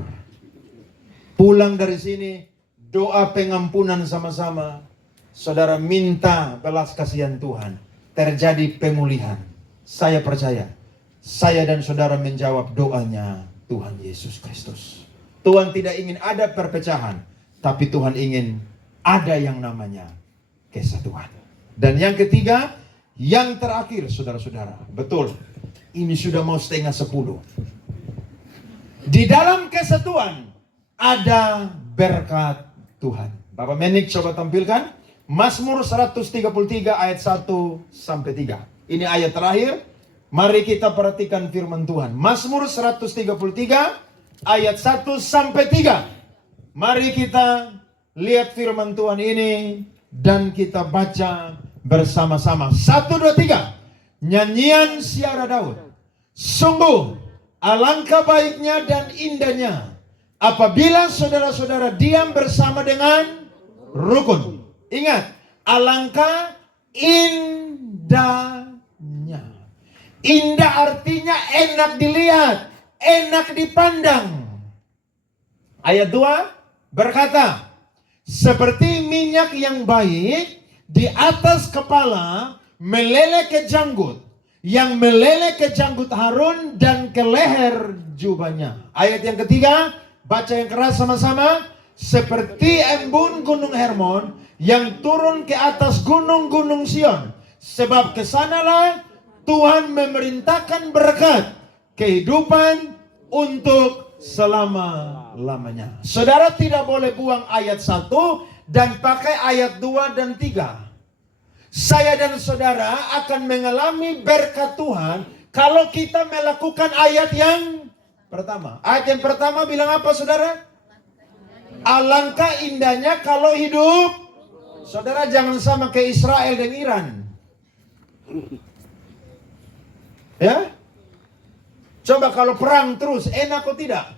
Pulang dari sini, doa pengampunan sama-sama. Saudara minta belas kasihan Tuhan. Terjadi pemulihan. Saya percaya, saya dan saudara menjawab doanya Tuhan Yesus Kristus. Tuhan tidak ingin ada perpecahan, tapi Tuhan ingin ada yang namanya kesatuan. Dan yang ketiga, yang terakhir, saudara-saudara, betul, ini sudah mau 9:30. Di dalam kesatuan ada berkat Tuhan. Bapak Menik coba tampilkan Mazmur 133 ayat 1 sampai 3. Ini ayat terakhir. Mari kita perhatikan firman Tuhan. Mazmur 133 ayat 1 sampai 3. Mari kita lihat firman Tuhan ini dan kita baca bersama-sama. 1, 2, 3. Nyanyian Siara Daud. Sungguh alangkah baiknya dan indahnya apabila saudara-saudara diam bersama dengan rukun. Ingat, alangkah indahnya. Indah artinya enak dilihat, enak dipandang. Ayat 2 berkata, seperti minyak yang baik di atas kepala meleleh ke janggut, yang meleleh ke janggut Harun dan ke leher jubahnya. Ayat yang ketiga, baca yang keras sama-sama. Seperti embun gunung Hermon yang turun ke atas gunung-gunung Sion. Sebab kesanalah Tuhan memerintahkan berkat kehidupan untuk selama-lamanya. Saudara tidak boleh buang ayat 1 dan pakai ayat 2 dan 3. Saya dan saudara akan mengalami berkat Tuhan kalau kita melakukan ayat yang pertama. Ayat yang pertama bilang apa, saudara? Alangkah indahnya kalau hidup. Saudara jangan sama kayak Israel dan Iran. Ya? Coba kalau perang terus, enak atau tidak?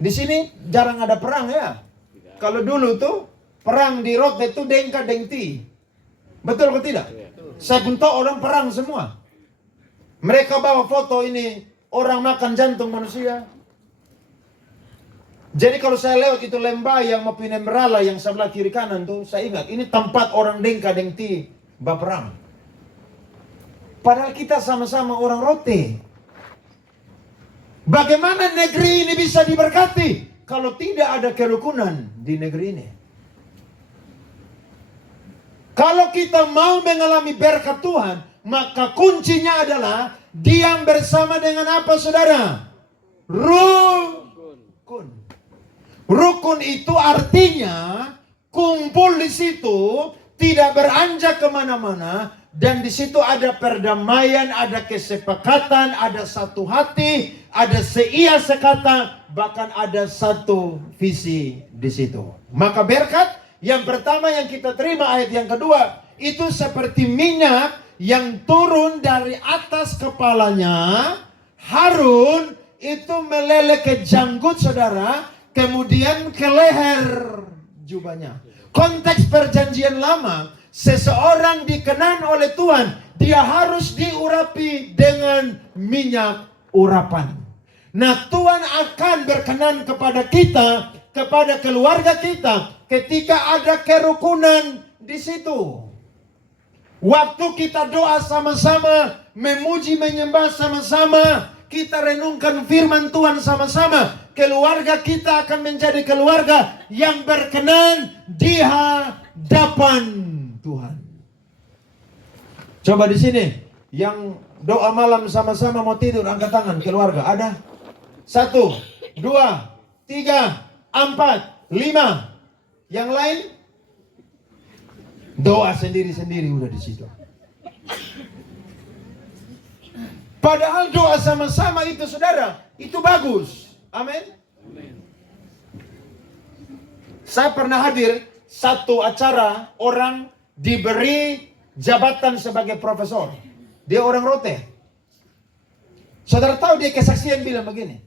Di sini jarang ada perang ya. Kalau dulu tuh perang di Rote itu dengka dengti. Betul atau tidak? Saya pun tahu orang perang semua. Mereka bawa foto ini orang makan jantung manusia. Jadi kalau saya lewat itu lembah yang Mapine Merala yang sebelah kiri kanan tuh, saya ingat ini tempat orang dengka dengti berperang. Padahal kita sama-sama orang Rote. Bagaimana negeri ini bisa diberkati kalau tidak ada kerukunan di negeri ini? Kalau kita mau mengalami berkat Tuhan, maka kuncinya adalah diam bersama dengan apa, saudara? Rukun. Rukun itu artinya kumpul di situ, tidak beranjak kemana-mana, dan di situ ada perdamaian, ada kesepakatan, ada satu hati, ada seia sekata, bahkan ada satu visi di situ. Maka berkat yang pertama yang kita terima, ayat yang kedua, itu seperti minyak yang turun dari atas kepalanya. Harun itu meleleh ke janggut, saudara, kemudian ke leher jubahnya. Konteks perjanjian lama, seseorang dikenan oleh Tuhan, dia harus diurapi dengan minyak urapan. Nah, Tuhan akan berkenan kepada kita, kepada keluarga kita, ketika ada kerukunan di situ. Waktu kita doa sama-sama, memuji menyembah sama-sama, kita renungkan firman Tuhan sama-sama, keluarga kita akan menjadi keluarga yang berkenan di hadapan Tuhan. Coba di sini yang doa malam sama-sama mau tidur, angkat tangan keluarga. Ada? 1, 2, 3, 4, 5. Yang lain doa sendiri-sendiri udah di situ. Padahal doa sama-sama itu, saudara, itu bagus. Amin. Saya pernah hadir satu acara orang diberi jabatan sebagai profesor. Dia orang Rote. Saudara tahu dia kesaksian bilang begini.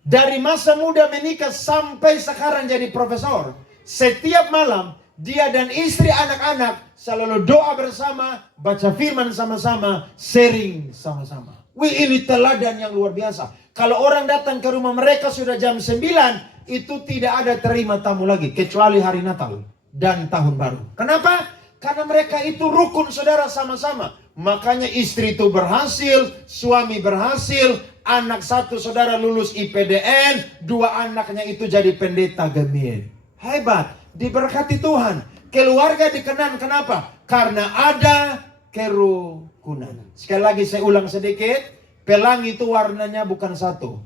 Dari masa muda menikah sampai sekarang jadi profesor. Setiap malam dia dan istri anak-anak selalu doa bersama, baca firman sama-sama, sharing sama-sama. Wih, ini teladan yang luar biasa. Kalau orang datang ke rumah mereka sudah jam 9, itu tidak ada terima tamu lagi, kecuali hari Natal dan Tahun Baru. Kenapa? Karena mereka itu rukun, saudara, sama-sama. Makanya istri itu berhasil, suami berhasil, Anak satu saudara lulus IPDN, 2 anaknya itu jadi pendeta Gemien. Hebat, diberkati Tuhan. Keluarga dikenan, kenapa? Karena ada kerukunan. Sekali lagi saya ulang sedikit, pelangi itu warnanya bukan satu,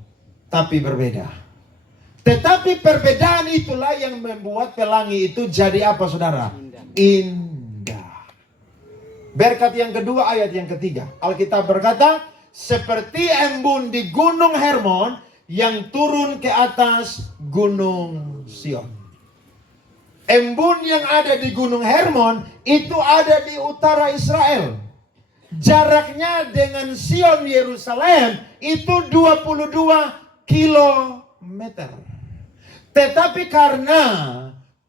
tapi berbeda. Tetapi perbedaan itulah yang membuat pelangi itu jadi apa saudara? Indah. Berkat yang kedua, ayat yang ketiga. Alkitab berkata, seperti embun di Gunung Hermon yang turun ke atas Gunung Sion. Embun yang ada di Gunung Hermon itu ada di utara Israel. Jaraknya dengan Sion Yerusalem itu 22 kilometer. Tetapi karena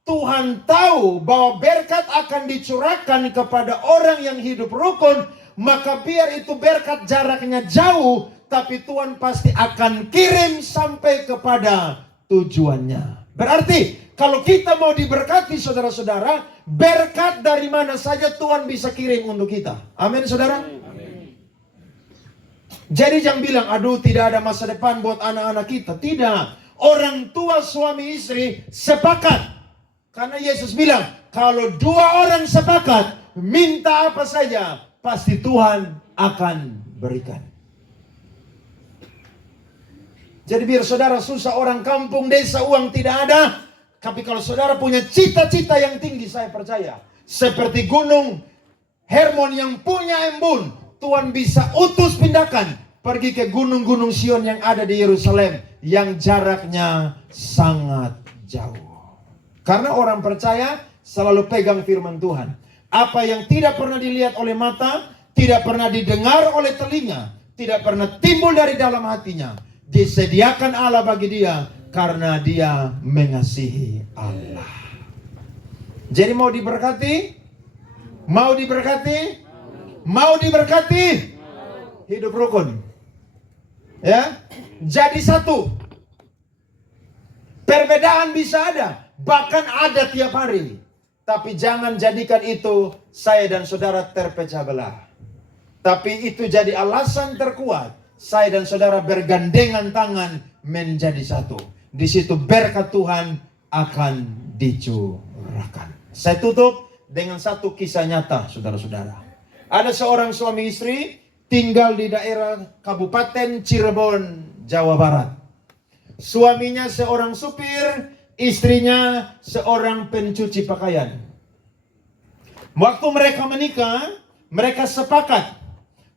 Tuhan tahu bahwa berkat akan dicurahkan kepada orang yang hidup rukun, maka biar itu berkat jaraknya jauh, tapi Tuhan pasti akan kirim sampai kepada tujuannya. Berarti kalau kita mau diberkati saudara-saudara, berkat dari mana saja Tuhan bisa kirim untuk kita. Amin saudara. Amin. Jadi jangan bilang, aduh tidak ada masa depan buat anak-anak kita. Tidak. Orang tua suami istri sepakat. Karena Yesus bilang, kalau 2 orang sepakat, minta apa saja, pasti Tuhan akan berikan. Jadi biar saudara susah orang kampung, desa, uang tidak ada. Tapi kalau saudara punya cita-cita yang tinggi, saya percaya. Seperti gunung Hermon yang punya embun, Tuhan bisa utus pindahkan. Pergi ke gunung-gunung Sion yang ada di Yerusalem. Yang jaraknya sangat jauh. Karena orang percaya selalu pegang firman Tuhan. Apa yang tidak pernah dilihat oleh mata, tidak pernah didengar oleh telinga, tidak pernah timbul dari dalam hatinya, disediakan Allah bagi dia karena dia mengasihi Allah. Jadi mau diberkati? Mau diberkati? Mau diberkati? Hidup rukun. Ya, jadi satu. Perbedaan bisa ada, bahkan ada tiap hari. Tapi jangan jadikan itu saya dan saudara terpecah belah. Tapi itu jadi alasan terkuat saya dan saudara bergandengan tangan menjadi satu. Di situ berkat Tuhan akan dicurahkan. Saya tutup dengan satu kisah nyata, saudara-saudara. Ada seorang suami istri tinggal di daerah Kabupaten Cirebon, Jawa Barat. Suaminya seorang supir, istrinya seorang pencuci pakaian. Waktu mereka menikah, mereka sepakat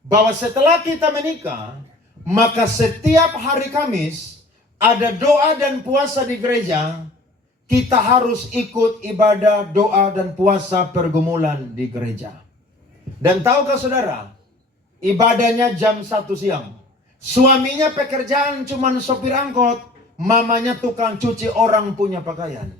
bahwa setelah kita menikah, maka setiap hari Kamis ada doa dan puasa di gereja. Kita harus ikut ibadah doa dan puasa pergumulan di gereja. Dan tahukah saudara, ibadahnya jam 1 siang. Suaminya pekerjaan cuma sopir angkot, mamanya tukang cuci orang punya pakaian.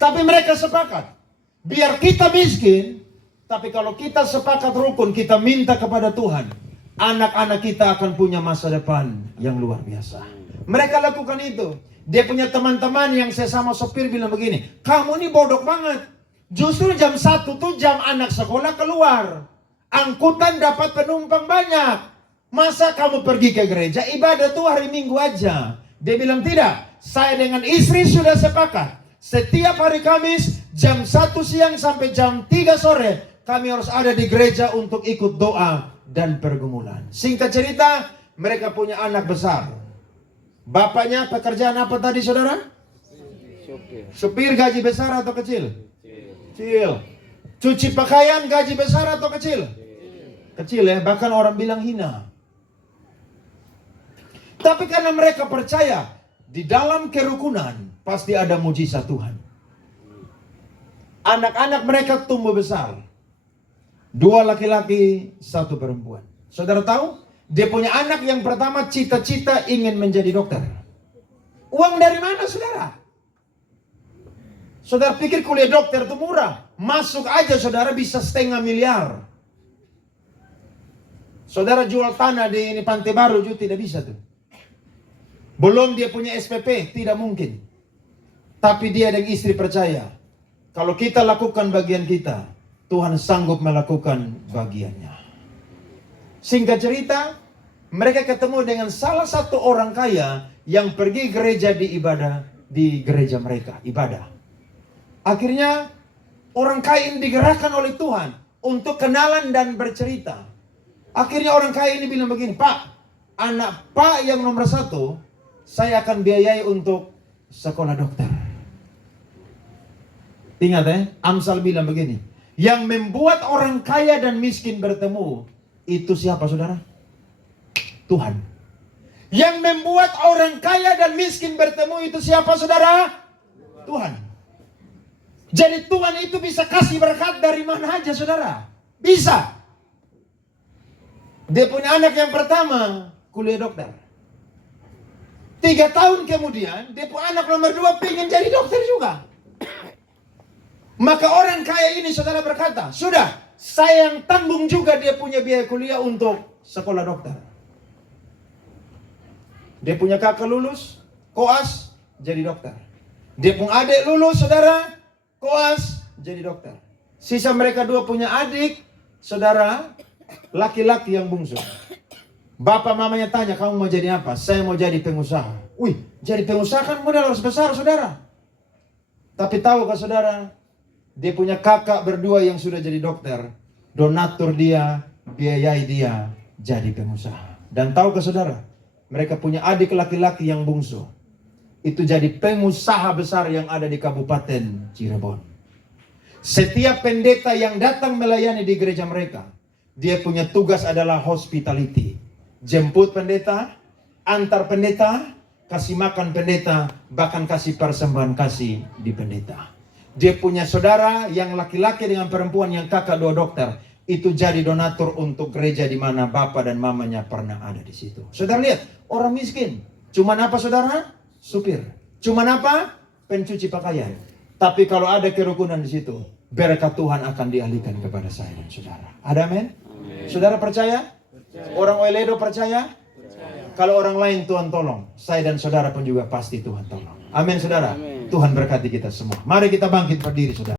Tapi mereka sepakat, biar kita miskin, tapi kalau kita sepakat rukun, kita minta kepada Tuhan, anak-anak kita akan punya masa depan yang luar biasa. Mereka lakukan itu. Dia punya teman-teman yang sesama sopir bilang begini, kamu ini bodoh banget. Justru jam 1 tuh jam anak sekolah keluar. Angkutan dapat penumpang banyak. Masa kamu pergi ke gereja, ibadah tuh hari Minggu aja. Dia bilang tidak, saya dengan istri sudah sepakat. Setiap hari Kamis jam 1 siang sampai jam 3 sore kami harus ada di gereja untuk ikut doa dan pergumulan. Singkat cerita, mereka punya anak besar. Bapaknya pekerjaan apa tadi saudara? Supir. Supir, gaji besar atau kecil? Kecil. Cuci pakaian gaji besar atau kecil? Kecil ya, bahkan orang bilang hina. Tapi karena mereka percaya di dalam kerukunan pasti ada mujizat Tuhan. Anak-anak mereka tumbuh besar. 2 laki-laki, 1 perempuan. Saudara tahu? Dia punya anak yang pertama cita-cita ingin menjadi dokter. Uang dari mana saudara? Saudara pikir kuliah dokter itu murah? Masuk aja saudara bisa 500 miliar. Saudara jual tanah di ini Pantai Baru juga tidak bisa tuh. Belum dia punya SPP, tidak mungkin. Tapi dia dan istri percaya, kalau kita lakukan bagian kita, Tuhan sanggup melakukan bagiannya. Singkat cerita, mereka ketemu dengan salah satu orang kaya yang pergi gereja di gereja mereka, ibadah. Akhirnya orang kaya ini digerakkan oleh Tuhan untuk kenalan dan bercerita. Akhirnya orang kaya ini bilang begini, Pak, anak Pak yang nomor 1, saya akan biayai untuk sekolah dokter. Ingat Amsal bilang begini, yang membuat orang kaya dan miskin bertemu, itu siapa saudara? Tuhan. Yang membuat orang kaya dan miskin bertemu, itu siapa saudara? Tuhan. Jadi Tuhan itu bisa kasih berkat dari mana aja saudara. Bisa. Dia punya anak yang pertama kuliah dokter. 3 tahun kemudian dia punya anak nomor 2 pengen jadi dokter juga. Maka orang kaya ini saudara berkata, sudah, saya yang tanggung juga dia punya biaya kuliah untuk sekolah dokter. Dia punya kakak lulus, koas, jadi dokter. Dia punya adik lulus, saudara, koas, jadi dokter. Sisa mereka 2 punya adik, saudara, laki-laki yang bungsu. Bapak mamanya tanya, kamu mau jadi apa? Saya mau jadi pengusaha. Wih, jadi pengusaha kan modal harus besar, saudara. Tapi tahukah saudara, dia punya kakak berdua yang sudah jadi dokter. Donatur dia, biayai dia jadi pengusaha. Dan tahukah saudara, mereka punya adik laki-laki yang bungsu. Itu jadi pengusaha besar yang ada di Kabupaten Cirebon. Setiap pendeta yang datang melayani di gereja mereka, dia punya tugas adalah hospitality. Jemput pendeta, antar pendeta, kasih makan pendeta, bahkan kasih persembahan kasih di pendeta. Dia punya saudara yang laki-laki dengan perempuan yang kakak 2 dokter. Itu jadi donatur untuk gereja di mana bapak dan mamanya pernah ada di situ. Saudara lihat, orang miskin. Cuman apa saudara? Supir. Cuman apa? Pencuci pakaian. Tapi kalau ada kerukunan di situ, berkat Tuhan akan dialihkan kepada saya dan saudara. Ada amin? Saudara percaya? Orang Oeledo percaya? Kalau orang lain Tuhan tolong, saya dan saudara pun juga pasti Tuhan tolong. Amin saudara. Tuhan berkati kita semua. Mari kita bangkit berdiri saudara.